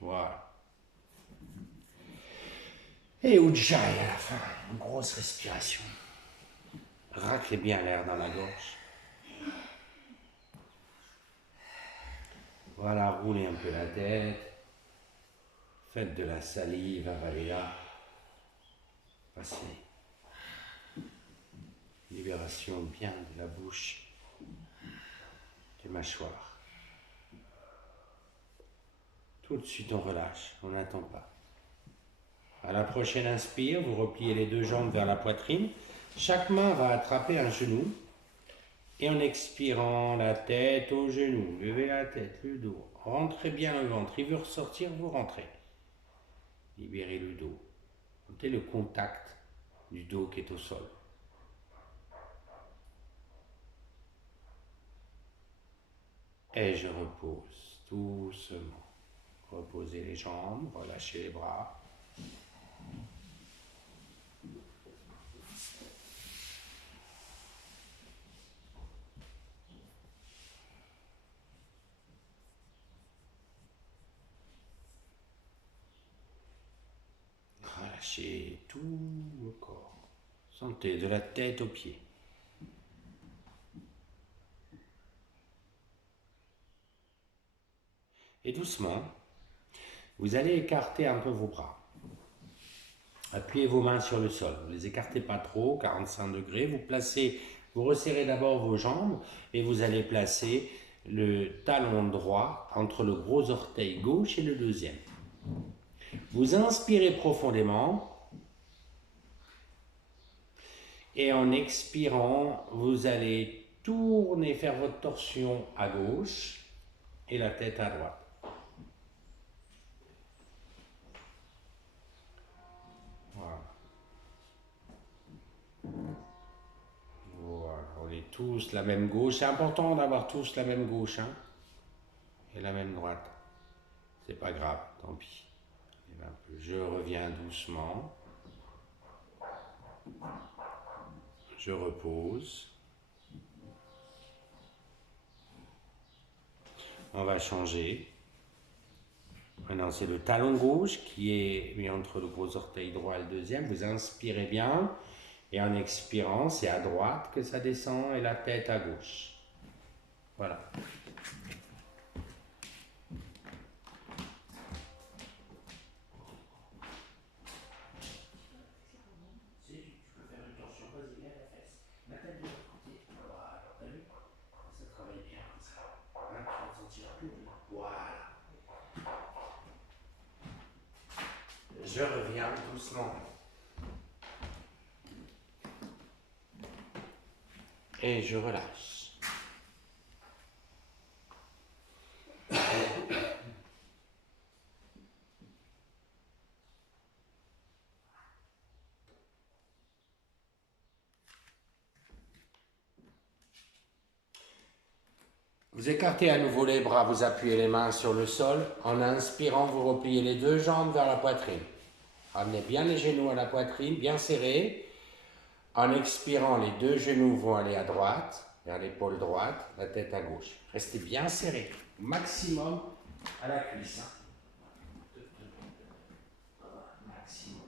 Voilà. Et Ujjayi à la fin, une grosse respiration. Raclez bien l'air dans la gorge. Voilà, roulez un peu la tête. Faites de la salive, avalez-la. Passez. Libération bien de la bouche, des mâchoires. Tout de suite on relâche, on n'attend pas. À la prochaine inspire, vous repliez les deux jambes vers la poitrine. Chaque main va attraper un genou. Et en expirant, la tête au genou. Levez la tête, le dos. Rentrez bien le ventre. Il veut ressortir, vous rentrez. Libérez le dos. Sentez le contact du dos qui est au sol. Et je repose doucement. Reposez les jambes, relâchez les bras. Relâchez tout le corps. Sentez de la tête aux pieds. Et doucement, vous allez écarter un peu vos bras. Appuyez vos mains sur le sol. Ne les écartez pas trop, 45 degrés. Vous resserrez d'abord vos jambes et vous allez placer le talon droit entre le gros orteil gauche et le deuxième. Vous inspirez profondément et en expirant, vous allez tourner, faire votre torsion à gauche et la tête à droite. Voilà, on est tous la même gauche. C'est important d'avoir tous la même gauche hein, et la même droite. C'est pas grave, tant pis. Je reviens doucement. Je repose. On va changer. Maintenant, c'est le talon gauche qui est mis entre le gros orteil droit et le deuxième. Vous inspirez bien. Et en expirant, c'est à droite que ça descend et la tête à gauche. Voilà. Je reviens doucement. Et je relâche. Vous écartez à nouveau les bras, vous appuyez les mains sur le sol. En inspirant, vous repliez les deux jambes vers la poitrine. Amenez bien les genoux à la poitrine, bien serrés. En expirant, les deux genoux vont aller à droite, vers l'épaule droite, la tête à gauche. Restez bien serrés, maximum à la cuisse. Maximum.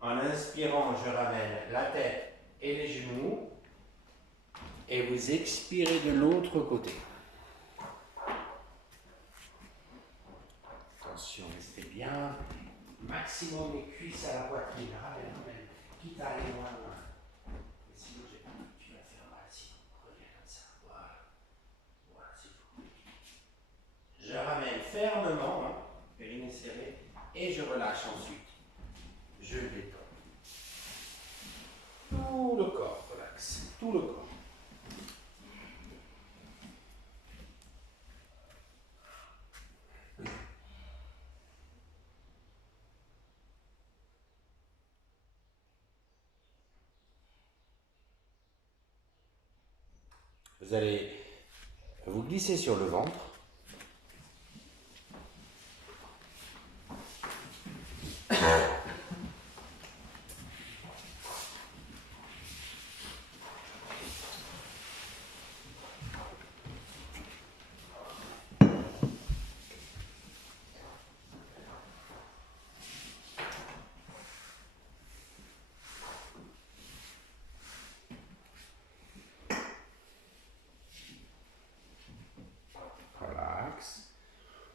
En inspirant, je ramène la tête et les genoux. Et vous expirez de l'autre côté. Attention, restez bien. Maximum les cuisses à la poitrine. Ramène, quitte à aller loin. Et sinon, tu vas faire mal. Sinon, reviens comme ça. Voilà, c'est tout. Je ramène fermement, périnée serré, et je relâche ensuite. Je détends. Tout le corps relaxe. Tout le corps. Vous allez vous glisser sur le ventre.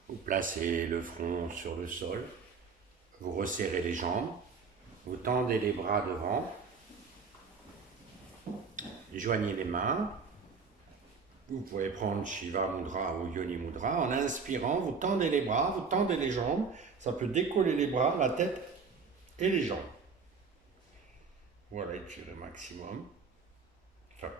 Vous placez le front sur le sol, vous resserrez les jambes, vous tendez les bras devant, joignez les mains, vous pouvez prendre Shiva Mudra ou Yoni Mudra. En inspirant, vous tendez les bras, vous tendez les jambes, ça peut décoller les bras, la tête et les jambes. Voilà, étirez maximum. Enfin.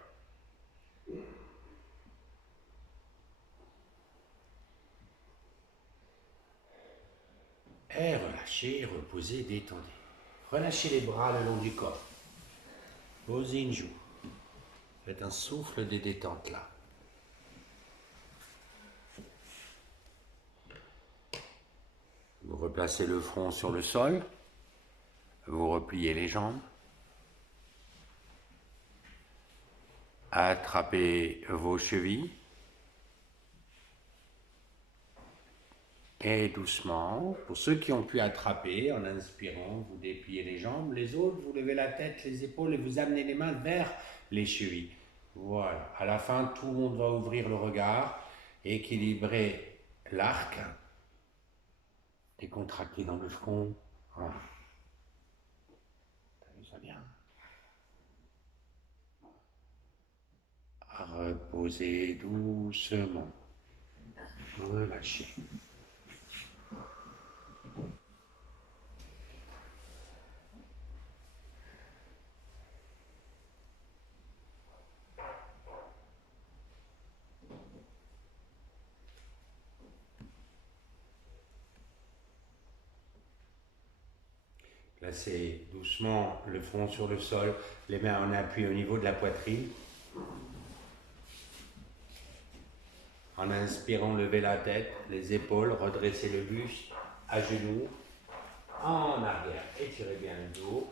Et relâchez, reposez, détendez. Relâchez les bras le long du corps. Posez une joue. Faites un souffle de détente là. Vous replacez le front sur le sol. Vous repliez les jambes. Attrapez vos chevilles. Et doucement, pour ceux qui ont pu attraper, en inspirant, vous dépliez les jambes. Les autres, vous levez la tête, les épaules et vous amenez les mains vers les chevilles. Voilà. À la fin, tout le monde va ouvrir le regard, équilibrer l'arc, décontracter dans le front. Voilà. Ça bien. Reposez doucement. Relâchez. Placez doucement le front sur le sol, les mains en appui au niveau de la poitrine. En inspirant, levez la tête, les épaules, redressez le buste, à genoux, en arrière. Étirez bien le dos.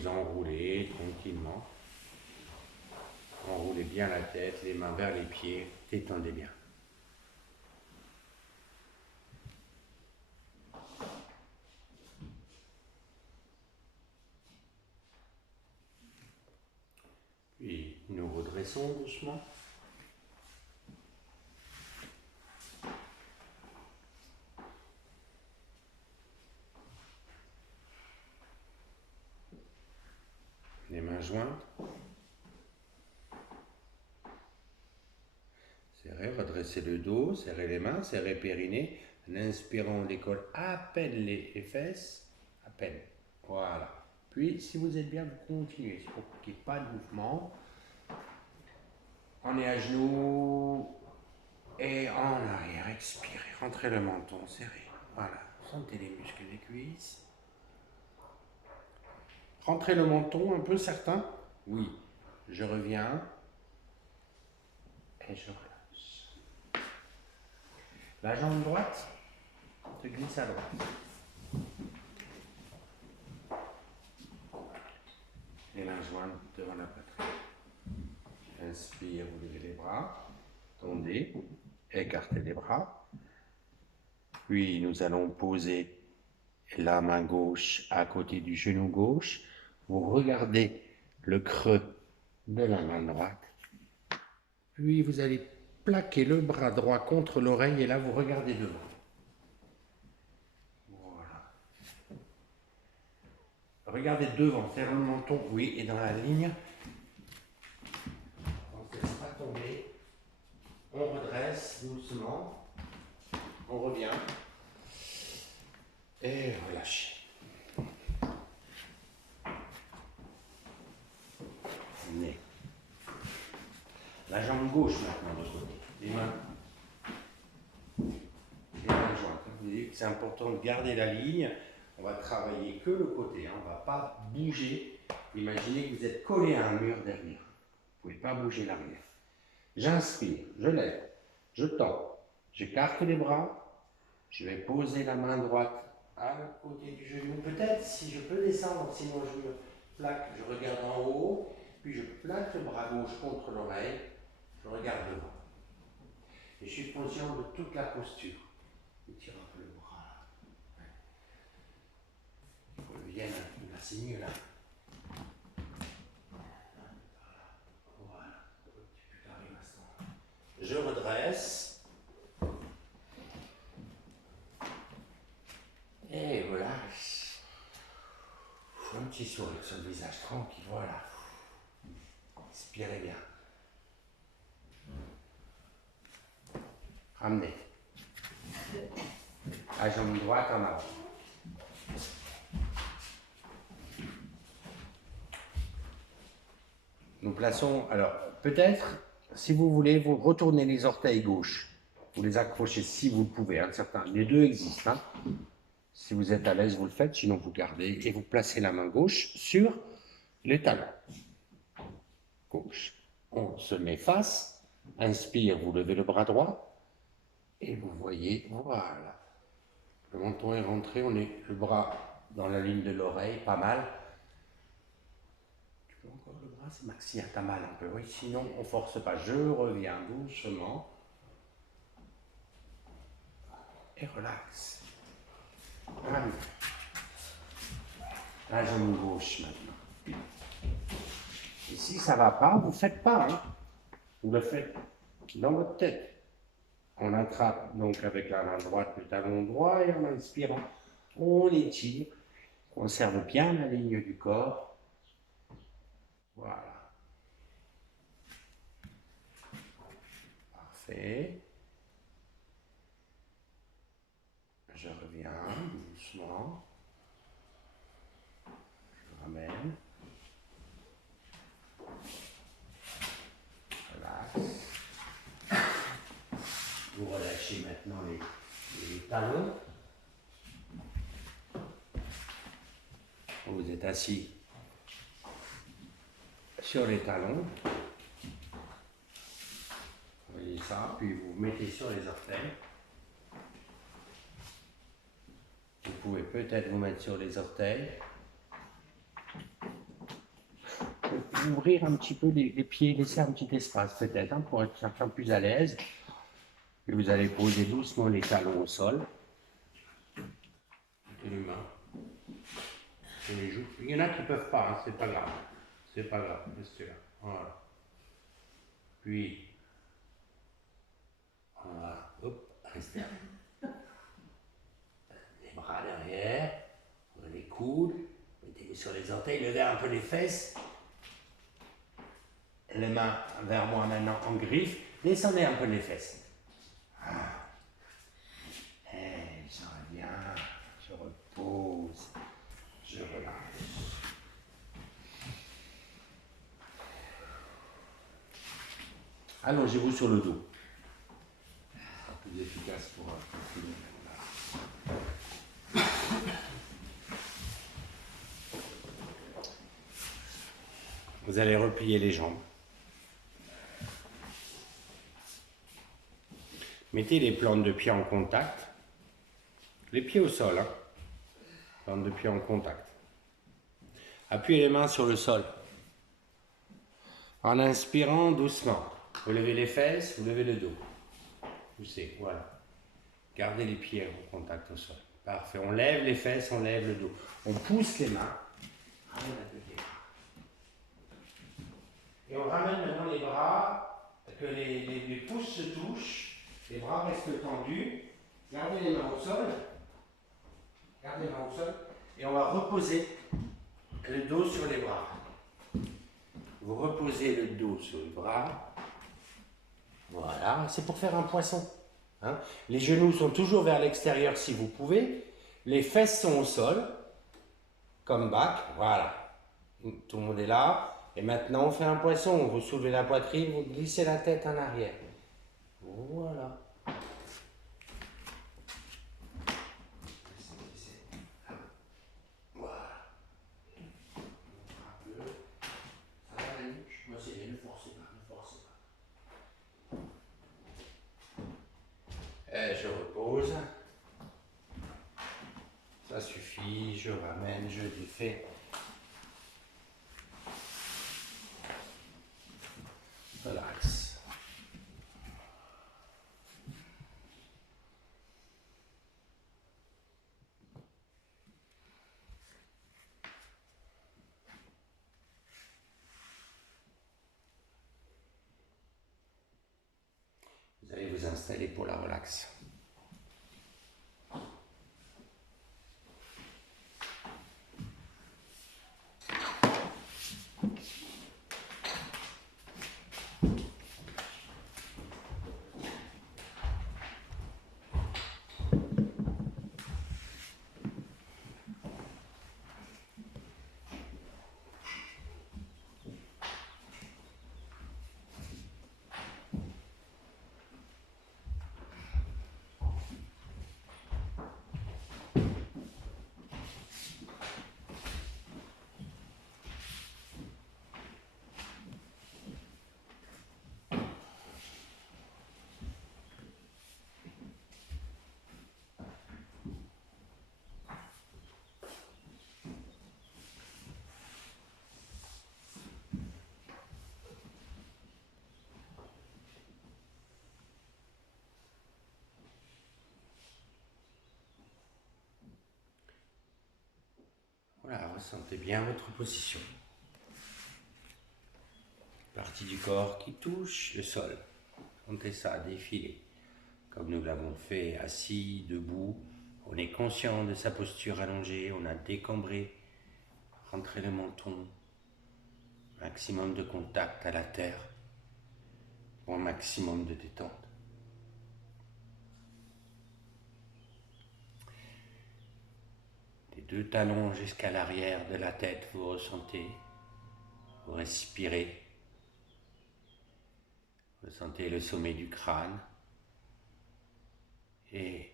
vous enroulez tranquillement. Enroulez bien la tête, les mains vers les pieds, détendez bien. Puis nous redressons doucement. Les mains jointes. Serrez, redressez le dos, serrez les mains, serrez le périnée. En inspirant, on décolle à peine les fesses, à peine. Voilà. Puis, si vous êtes bien, vous continuez. Pour qu'il n'y ait pas de mouvement. On est à genoux et en arrière. Expirez. Rentrez le menton, serrez. Voilà. Sentez les muscles des cuisses. Rentrez le menton un peu, certains. Oui. Je reviens. Et je relâche. La jambe droite se glisse à droite. Les mains jointes devant la poitrine. Inspire, vous levez les bras. Tendez. Écartez les bras. Puis nous allons poser la main gauche à côté du genou gauche. Vous regardez le creux de la main droite. Puis vous allez plaquer le bras droit contre l'oreille et là vous regardez devant. Voilà. Regardez devant, serrez le menton, oui, et dans la ligne. On ne se laisse pas tomber. On redresse doucement. On revient. Et relâchez. Nez. La jambe gauche maintenant de l'autre côté. Les mains jointes. Vous voyez que c'est important de garder la ligne. On va travailler que le côté. On ne va pas bouger. Imaginez que vous êtes collé à un mur derrière. Vous ne pouvez pas bouger l'arrière. J'inspire, je lève, je tends, j'écarte les bras. Je vais poser la main droite à côté du genou. Peut-être si je peux descendre, sinon je me plaque, je regarde en haut. Puis je plaque le bras gauche contre l'oreille. Je regarde devant. Et je suis conscient de toute la posture. Je tire un peu le bras. Il faut le vienne, là, c'est mieux là. Voilà. Je redresse. Et relâche. Un petit sourire sur le visage, tranquille, voilà. Inspirez bien. Ramenez. La jambe droite en avant. Nous plaçons, alors peut-être, si vous voulez, vous retournez les orteils gauche. Vous les accrochez si vous le pouvez, hein, certains. Les deux existent. Hein. Si vous êtes à l'aise, vous le faites, sinon vous gardez. Et vous placez la main gauche sur les talons. Gauche. On se met face. Inspire, vous levez le bras droit. Et vous voyez, voilà. Le menton est rentré, on est le bras dans la ligne de l'oreille, pas mal. Tu peux encore le bras, c'est maxi, t'as mal un peu, oui. Sinon, on ne force pas. Je reviens doucement. Et relax. Allez. La jambe gauche maintenant. Et si ça ne va pas, vous ne faites pas. Hein. Vous le faites dans votre tête. On attrape donc avec la main droite le talon droit et en inspirant, on étire, on conserve bien la ligne du corps. Voilà. Parfait. Je reviens doucement. Je ramène. Relax. Vous relâchez maintenant les talons. Vous êtes assis sur les talons. Vous voyez ça, puis vous mettez sur les orteils. Vous pouvez peut-être vous mettre sur les orteils. ouvrir un petit peu les pieds, laisser un petit espace peut-être pour être un peu plus à l'aise. Et vous allez poser doucement les talons au sol. Les mains. Et les joues. Il y en a qui ne peuvent pas, hein, c'est pas grave. C'est pas grave, restez là. Voilà. Puis, voilà. Hop, restez là. Les bras derrière. Les coudes. Mettez-les sur les orteils. Levez un peu les fesses. Les mains vers moi maintenant en griffe. Descendez un peu les fesses. Ah. Et je reviens. Je repose. Je relâche. Allongez-vous sur le dos. Plus efficace pour finir. Vous allez replier les jambes. Mettez les plantes de pied en contact. Les pieds au sol. Hein. Plantes de pied en contact. Appuyez les mains sur le sol. En inspirant doucement. Vous levez les fesses, vous levez le dos. Poussez, voilà. Gardez les pieds en contact au sol. Parfait. On lève les fesses, on lève le dos. On pousse les mains. Et on ramène maintenant les bras, que les pouces se touchent, les bras restent tendus. Gardez les mains au sol. Gardez les mains au sol. Et on va reposer le dos sur les bras. Vous reposez le dos sur les bras. Voilà, c'est pour faire un poisson. Hein. Les genoux sont toujours vers l'extérieur si vous pouvez. Les fesses sont au sol, comme bac. Voilà. Tout le monde est là. Et maintenant, on fait un poisson. Vous soulevez la poitrine, vous glissez la tête en arrière. Voilà. Voilà. Un peu. Ça va la nuque. Moi, c'est ne forcez pas, ne forcez pas. Et je repose. Ça suffit, je ramène, je défais. Relax. Vous allez vous installer pour la relax. Voilà, ressentez bien votre position. Partie du corps qui touche le sol. Sentez ça défiler. Comme nous l'avons fait assis, debout. On est conscient de sa posture allongée. On a décambré. Rentrez le menton. Maximum de contact à la terre. Pour un maximum de détente. Les deux talons jusqu'à l'arrière de la tête, vous ressentez. Vous respirez. Vous sentez le sommet du crâne. Et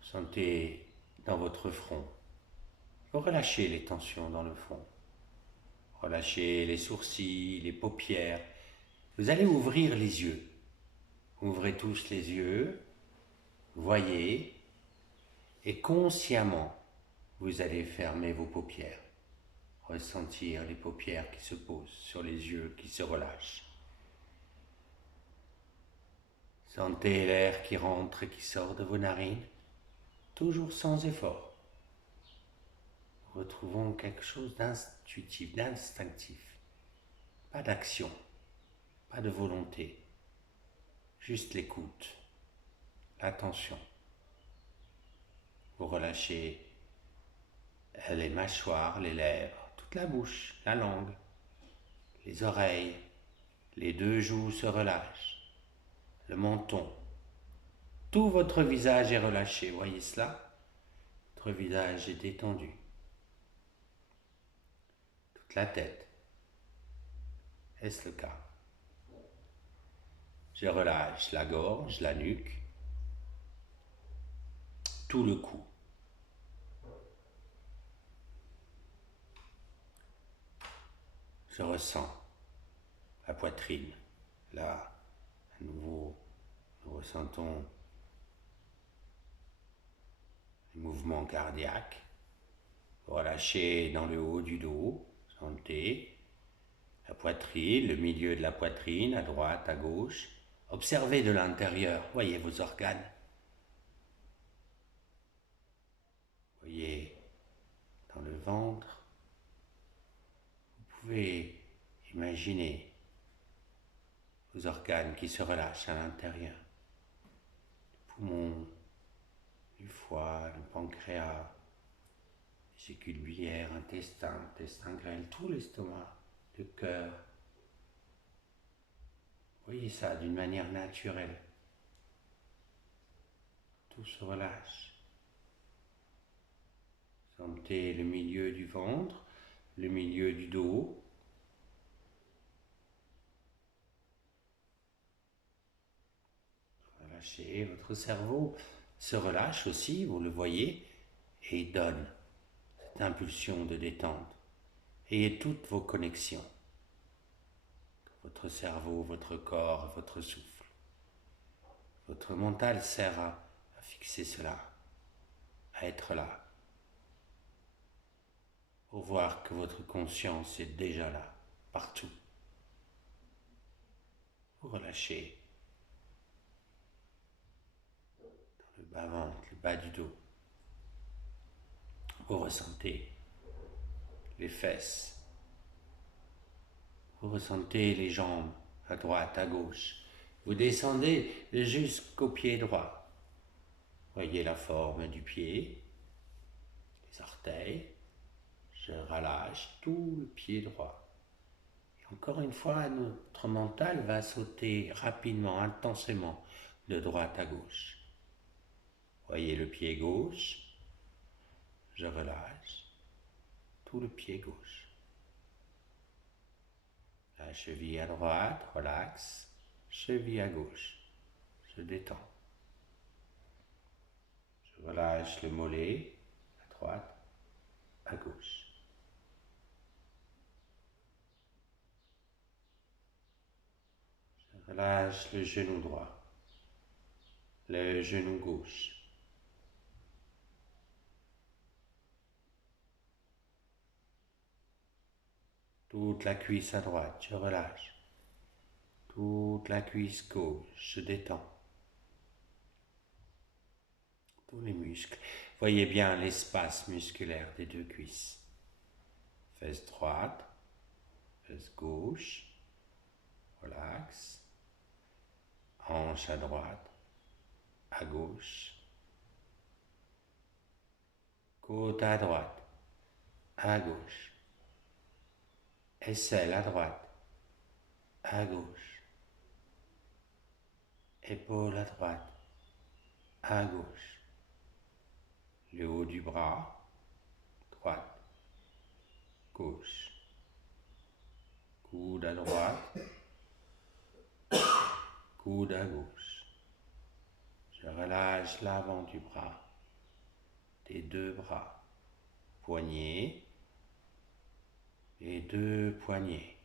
vous sentez dans votre front. Vous relâchez les tensions dans le front. Relâchez les sourcils, les paupières. Vous allez ouvrir les yeux. Ouvrez tous les yeux. Voyez. Et consciemment, vous allez fermer vos paupières. Ressentir les paupières qui se posent sur les yeux qui se relâchent. Sentez l'air qui rentre et qui sort de vos narines, toujours sans effort. Retrouvons quelque chose d'intuitif, d'instinctif. Pas d'action, pas de volonté, juste l'écoute, l'attention. Vous relâchez les mâchoires, les lèvres, toute la bouche, la langue, les oreilles, les deux joues se relâchent, le menton. Tout votre visage est relâché, voyez cela? Votre visage est détendu. Toute la tête. Est-ce le cas? Je relâche la gorge, la nuque, tout le cou. Je ressens la poitrine. Là, à nouveau, nous ressentons les mouvements cardiaques. Relâchez dans le haut du dos. Sentez la poitrine, le milieu de la poitrine, à droite, à gauche. Observez de l'intérieur. Voyez vos organes. Voyez dans le ventre. Vous pouvez imaginer vos organes qui se relâchent à l'intérieur. Les poumons, du foie, le pancréas, vésicule biliaire, intestin grêle, tout l'estomac, le cœur. Voyez ça d'une manière naturelle. Tout se relâche. Sentez le milieu du ventre, le milieu du dos. Relâchez, votre cerveau se relâche aussi, vous le voyez, et donne cette impulsion de détente. Ayez toutes vos connexions. Votre cerveau, votre corps, votre souffle. Votre mental sert à fixer cela, à être là, pour voir que votre conscience est déjà là, partout. Vous relâchez dans le bas-ventre, le bas du dos. Vous ressentez les fesses. Vous ressentez les jambes à droite, à gauche. Vous descendez jusqu'au pied droit. Voyez la forme du pied, les orteils. Je relâche tout le pied droit. Et encore une fois, notre mental va sauter rapidement, intensément, de droite à gauche. Voyez le pied gauche. Je relâche tout le pied gauche. La cheville à droite, relaxe. Cheville à gauche, je détends. Je relâche le mollet à droite, à gauche. Je relâche le genou droit, le genou gauche. Toute la cuisse à droite, je relâche. Toute la cuisse gauche, je détends. Tous les muscles. Voyez bien l'espace musculaire des deux cuisses. Fesse droite, fesse gauche, relax. Hanche à droite, à gauche. Côte à droite, à gauche. Aisselle à droite, à gauche. Épaule à droite, à gauche. Le haut du bras, droite, gauche. Coude à droite, coude à gauche. Je relâche l'avant du bras, des deux bras. Poignet, les deux poignets.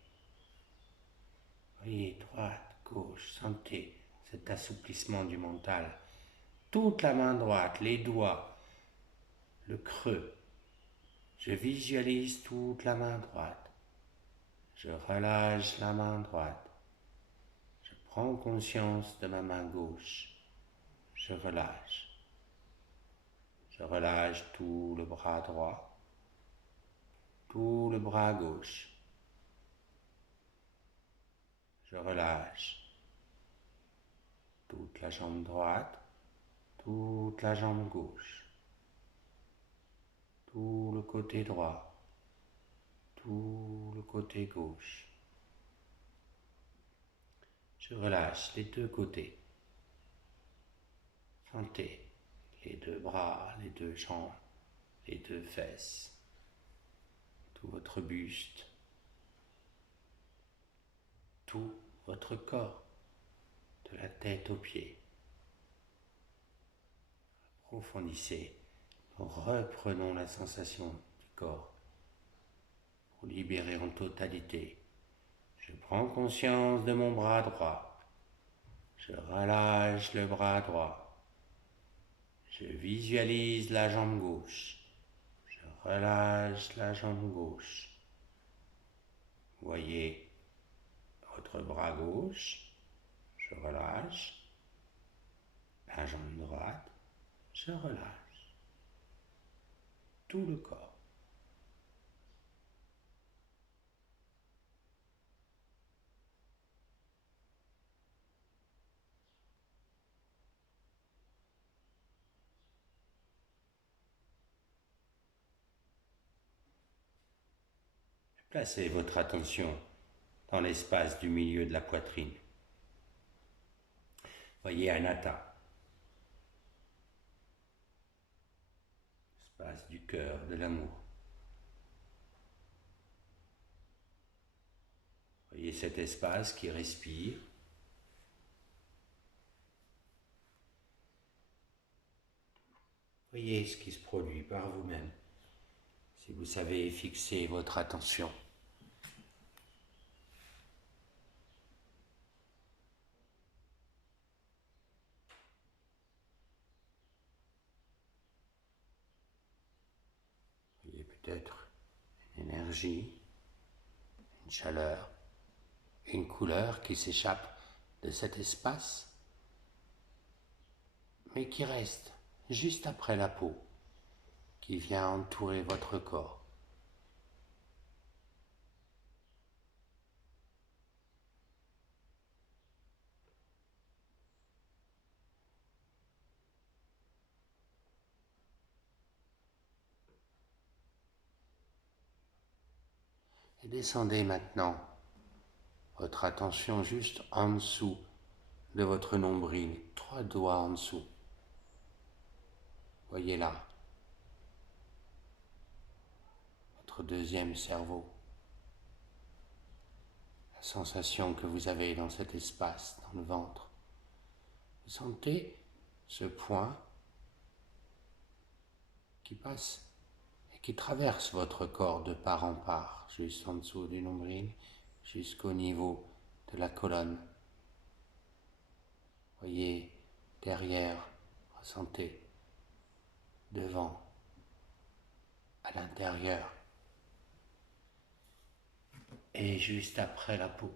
Voyez, droite, gauche, sentez cet assouplissement du mental. Toute la main droite, les doigts, le creux, Je visualise toute la main droite. Je relâche la main droite. Je prends conscience de ma main gauche. Je relâche. Je relâche tout le bras droit, tout le bras gauche. Je relâche toute la jambe droite, toute la jambe gauche, tout le côté droit, tout le côté gauche. Je relâche les deux côtés. Sentez les deux bras, les deux jambes, les deux fesses, tout votre buste, tout votre corps, de la tête aux pieds. Approfondissez. Reprenons la sensation du corps pour libérer en totalité. Je prends conscience de mon bras droit. Je relâche le bras droit. Je visualise la jambe gauche. Je relâche la jambe gauche. Voyez votre bras gauche. Je relâche. La jambe droite. Je relâche. Tout le corps. Placez votre attention dans l'espace du milieu de la poitrine. Voyez Anatta, espace du cœur, de l'amour. Voyez cet espace qui respire. Voyez ce qui se produit par vous-même, si vous savez fixer votre attention. Voyez peut-être une énergie, une chaleur, une couleur qui s'échappe de cet espace, mais qui reste juste après la peau, qui vient entourer votre corps. Et descendez maintenant votre attention juste en dessous de votre nombril, 3 doigts en dessous. Voyez là, votre deuxième cerveau, la sensation que vous avez dans cet espace, dans le ventre. Vous sentez ce point qui passe et qui traverse votre corps de part en part, juste en dessous du nombril, jusqu'au niveau de la colonne. Voyez derrière, ressentez devant, à l'intérieur et juste après la peau.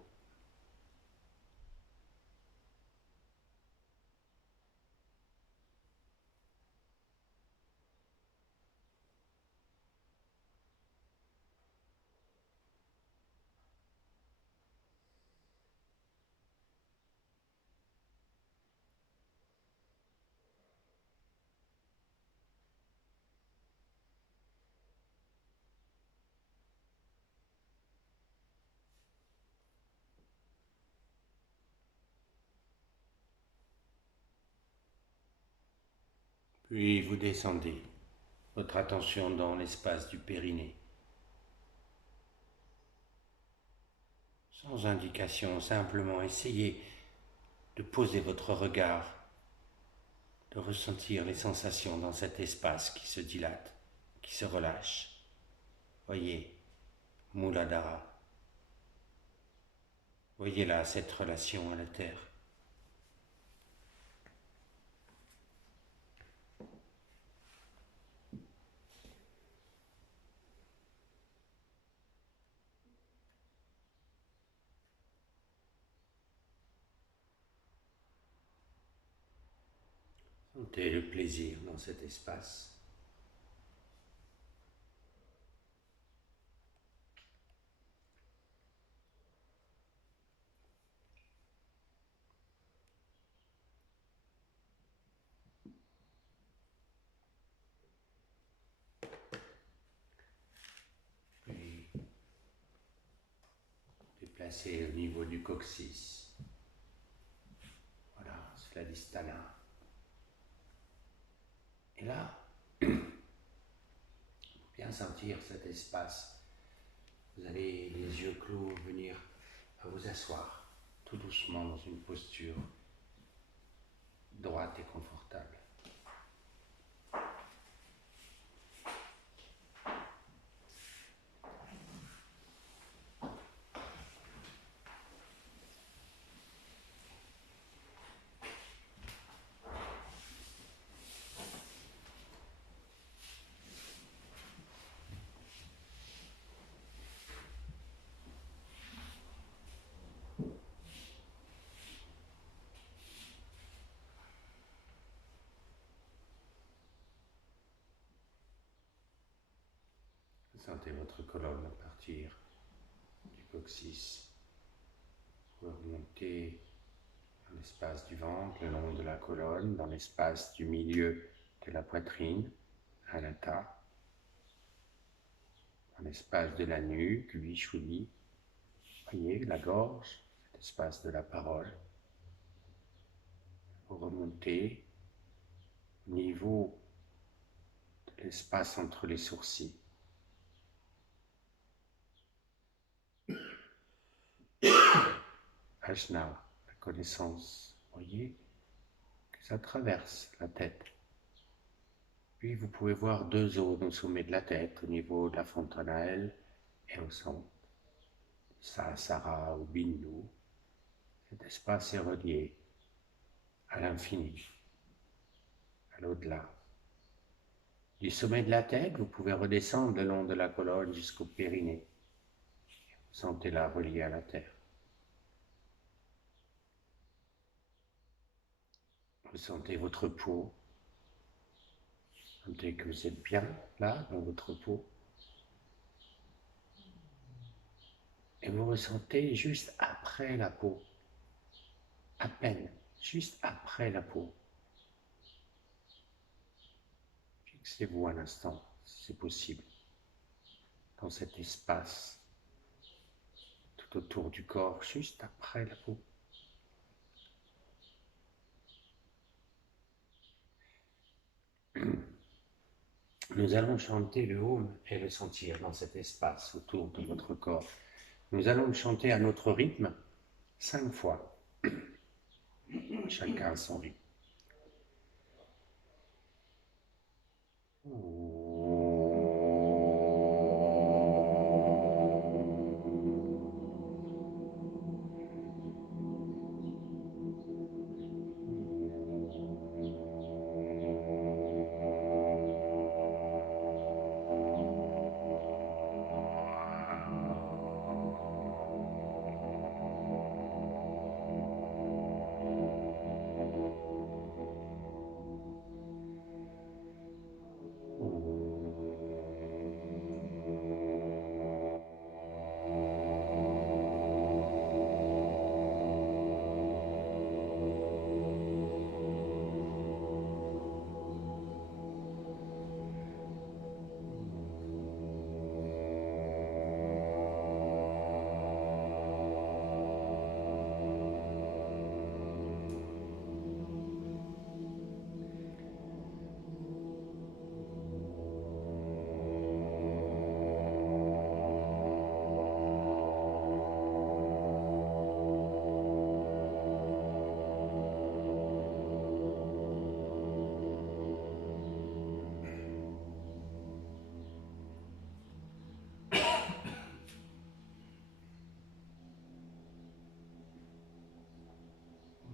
Puis vous descendez votre attention dans l'espace du périnée. Sans indication, simplement essayez de poser votre regard, de ressentir les sensations dans cet espace qui se dilate, qui se relâche. Voyez, Muladhara. Voyez là cette relation à la terre. Sentez le plaisir dans cet espace. Puis déplacez au niveau du coccyx. Voilà, cela distala. Et là, bien sentir cet espace. Vous allez, les yeux clos, venir à vous asseoir tout doucement dans une posture droite et confortable. Sentez votre colonne partir du coccyx pour remonter dans l'espace du ventre, le long de la colonne, dans l'espace du milieu de la poitrine, à la tas, dans l'espace de la nuque, bichouli, voyez, la gorge, cet espace de la parole. Vous remontez au niveau de l'espace entre les sourcils. Ajna, la connaissance, voyez, que ça traverse la tête. Puis vous pouvez voir deux zones au sommet de la tête, au niveau de la fontanelle et au centre. Sahasrara ou Bindu. Cet espace est relié à l'infini, à l'au-delà. Du sommet de la tête, vous pouvez redescendre le long de la colonne jusqu'au périnée. Sentez-la reliée à la terre. Vous sentez votre peau. Sentez que vous êtes bien là, dans votre peau. Et vous ressentez juste après la peau, à peine, juste après la peau. Fixez-vous un instant, si c'est possible, dans cet espace, tout autour du corps, juste après la peau. Nous allons chanter le Om et le sentir dans cet espace autour de votre corps. Nous allons le chanter à notre rythme, 5 fois, chacun à son rythme.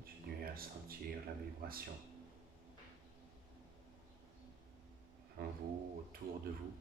Continuez à sentir la vibration en vous, autour de vous.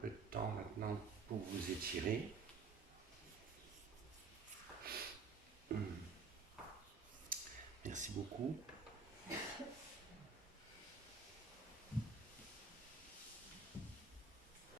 peu de temps maintenant pour vous étirer. Merci beaucoup.